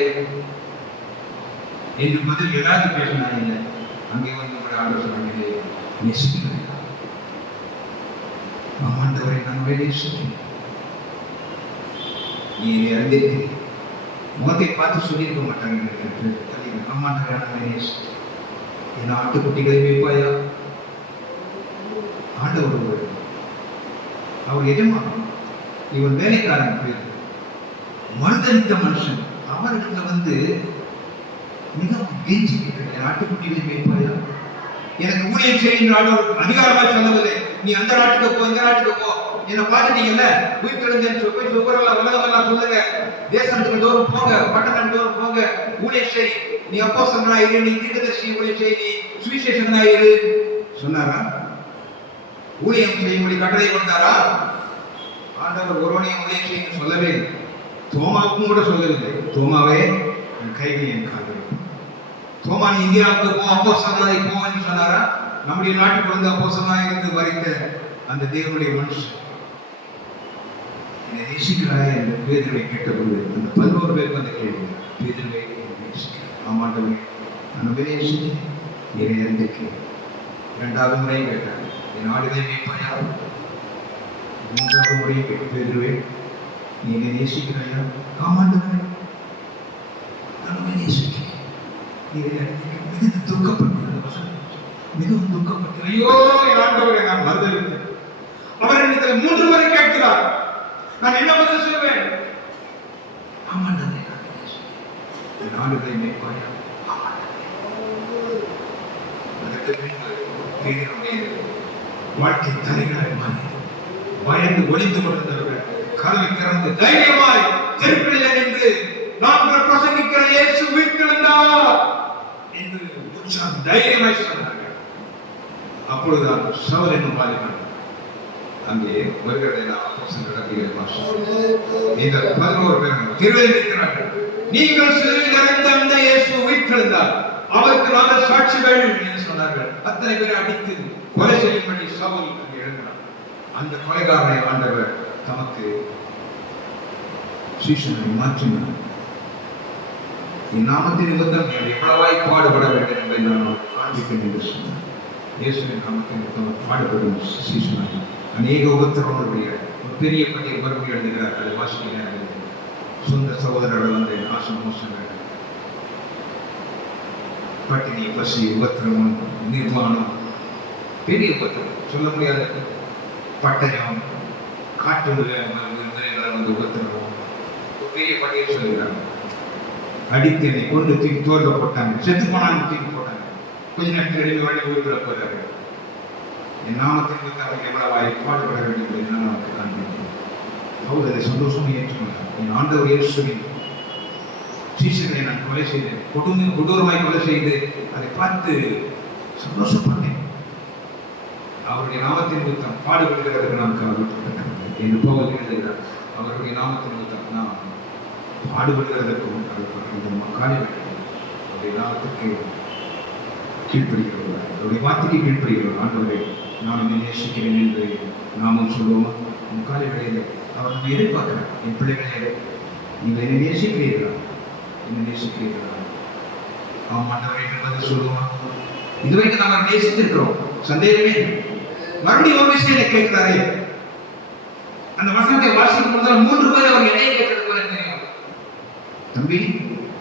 என்று பதில் எல்லாரும் பேசினாய். இல்லை, அங்கே வந்து ஆண்டவர் சொன்னாங்க, நேசிக்கிறாய். ஆண்டவரை நான் நேசிக்கிறேன். நீ என்னை அறிந்திருக்கிறேன். முகத்தை பார்த்து சொல்லியிருக்க மாட்டாங்க. ஆமாண்டவரை நான் நேசிக்கிறேன். என் ஆட்டுக்குட்டிகளை வைப்பாயா? ஆண்டவர் அவர் எஜமான், இவன் வேலைக்காரன். பேர் மறுதளித்த மனுஷன். அவர்கிட்ட வந்து மிகவும் கெஞ்சி கேட்கிறேன், என் ஆட்டுக்குட்டிகளை வைப்பாயா? எனக்கு ஊழியம் செய்கின்ற அதிகாரமா சொல்லவில்லை, நீ அந்த நாட்டுக்கு போ, இந்த நாட்டுக்கு போ. என்ன பார்த்துட்டீங்கல்ல, உயிர்த்தெழுந்தேன்னு போய் சுகரெல்லாம் உலகமெல்லாம் சொல்லுங்க, தேசத்துக்கு தோறும் போங்க, பட்டணம் தோறும் போங்க, ஊழியம் செய். நீ அப்போஸ்தலனாயிரு, நீ தீர்க்கதரிசி ஊழியம் செய், நீ சுவிசேஷகனாயிரு, சொன்னாரா? ஊழியம் செய்யும்படி கட்டளை கொடுத்தாரா? ஆண்டவர் ஒருவனையும் ஊழியம் செய்ய சொல்லவே இல்லை. தோமாவுக்கும் கூட சொல்லவில்லை, தோமாவே என் கைகளை என் கால்களை. தோமா நீ இந்தியாவுக்கு போ, அப்போஸ்தலனாய் போ என்று சொன்னாரா? நம்முடைய நாட்டுக்கு வந்து அப்போஸ்தலனாய் இருந்து மரித்த அந்த தேவனுடைய மனுஷன் என்னை நேசிக்கிறாய் என்று பேதுருவை கேட்டபோது அந்த 11 பேருக்கு அந்த கேள்வி, பேதுருவை நேசிக்கிறாய்? ஆமாண்டவரே நான் நேசிக்கிறேன், என்னை அறிந்திருக்கிறேன். 2வது முறை கேட்டார், என் ஆடுகளை மேய்ப்பாயா? 3வது முறை பேதுருவே நீ என்னை நேசிக்கிறாயா? ஆமாண்டவரே நான் நேசிக்கிறேன். மிகவும் துக்கப்பட்டு, மிகவும் துக்கப்பட்டு, ஐயோ என் ஆண்டவரை நான் மறுதளித்தேன். அவர் என்னிடத்தில் 3 முறை கேட்கிறார், நான் என்ன பதில் சொல்வேன்? ஆமாண்டவரே நான் நேசிக்கிறேன், என் ஆடுகளை மேய்ப்பாயா? அதற்கு பின்பு பேதுருவுடைய வாழ்க்கை தலைகளாய் மாறியது. பயந்து ஒளிந்து கொண்டிருந்தவர்கள் கதவை திறந்து தைரியமாய் தெருக்களில் நின்று நான் பிரசங்கிக்கிற இயேசு உயிர்த்தெழுந்தார் என்று தைரியமாய் சொன்னார்கள். அப்பொழுதுதான் சவுல் என்னும் வாலிபன் அங்கே வருகிறதை இந்த 11 பேர் திருவிழா நிற்கிறார்கள். நீங்கள் சிலுவையில் அறைந்த அந்த இயேசு உயிர்த்தெழுந்தார், அவருக்கு நாங்கள் சாட்சிகள் என்று சொன்னார்கள். அத்தனை பேரை அடித்து கொலை செய்யும்படி சவுல் அங்கே எழுதினார். அந்த கொலைகாரனை ஆண்டவர் தமக்கு சீஷனை மாற்றினார். இந்நாமத்தின் நிமித்தம் எவ்வளவாய் பாடுபட வேண்டும் என்பதை நான் காண்பிப்பேன் என்று சொன்னார். இயேசுவின் நாமத்தின் நிமித்தம் பாடுபடும் சீஷனாய் அநேக உபத்திரவங்களுடைய ஒரு பெரிய பட்டியல் மறுபடியும் எழுதுகிறார். அதை வாசிக்கிறார். சொந்த சகோதரர்கள் வந்து நாசம் மோசங்கள், பட்டினி, பசி, உபத்திரவம், நிர்மாணம், பெரிய உபத்திரம், சொல்ல முடியாத பட்டயம், காட்டு வந்து உபத்திரவம், பெரிய பட்டியல் சொல்லுகிறாங்க. அடித்து என்னை கொண்டு தூக்கி தோல்ல போட்டாங்க, செத்து போனாங்க, தூக்கி போட்டாங்க. கொஞ்ச நேரத்தில் எழுதி வழி ஊருக்குள்ள போறாங்க. என் நாமத்திற்கு அவர் எவ்வளவாய் பாடுபட வேண்டும் என்று நமக்கு காண்பிக்கும். அவர் அதை சந்தோஷமாக ஏற்றுக்கொண்டார். என் ஆண்டவர் இயேசுவின் சீசர்களை நான் கொலை செய்தேன், கொடூரமாய் கொலை செய்து அதை பார்த்து சந்தோஷப்பட்டேன். அவருடைய நாமத்தின் நிமித்தம் பாடுபடுகிறதுக்கு நாம் கவலைப்பட்டேன் என்று பவுல் எழுதுகிறார். அவருடைய நாமத்தின் நிமித்தம் நாம் பாடுபடுகிறதற்கும் அவருடைய நாமத்திற்கு கீழ்ப்படுகிறவர்கள், அவருடைய வார்த்தைக்கு கீழ்ப்படுகிறவர். ஆண்டவரை நான் என்னை நேசிக்கிறேன் என்று நாமும் சொல்லுவோமா? முக்காலை வேளையிலே அவர் நம்ம எதிர்பார்க்கிறார். என் பிள்ளைகளே, நீங்கள் என்னை நேசிக்கிறீர்களா? என்னை நேசிக்கிறீர்களா? ஆம் ஆண்டவரை என்று பதில் சொல்லுவோமா? இதுவரைக்கும் நம்ம நேசித்திருக்கிறோம், சந்தேகமே. மறுபடியும் ஒரு விஷயத்தை கேட்கிறாரே, அந்த வசனத்தை வாசிக்கும் போது 3 பேர் அவர் என்னை கேட்கிறது போல தெரியும். தம்பி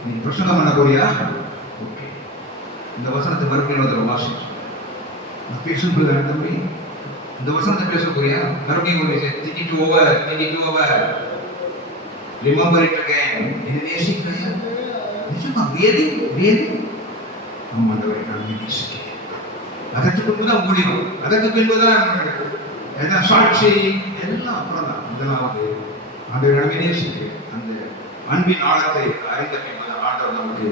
நீ பிரசங்கம் பண்ண போறியா? ஓகே, இந்த வசனத்தை மறுபடியும் வாசி. நான் பேசுகிறேன் தம்பி, இந்த வசனத்தை பேச போறியா? மறுபடியும் ஒரு think it over, remember it again. என்ன நேசிக்கிறியா? நிஜமா வேதி ஆமாண்டவரை நான் நேசிக்கிறேன். அதற்கு பின்புதான் முடியும், அதற்கு பின்புதான் சாட்சி எல்லாம் அப்புறம் தான். இதெல்லாம் அந்த நேசிக்கிறேன். அந்த அன்பின் ஆழத்தை அறிந்த பின்பு ஆண்டவர் நமக்கு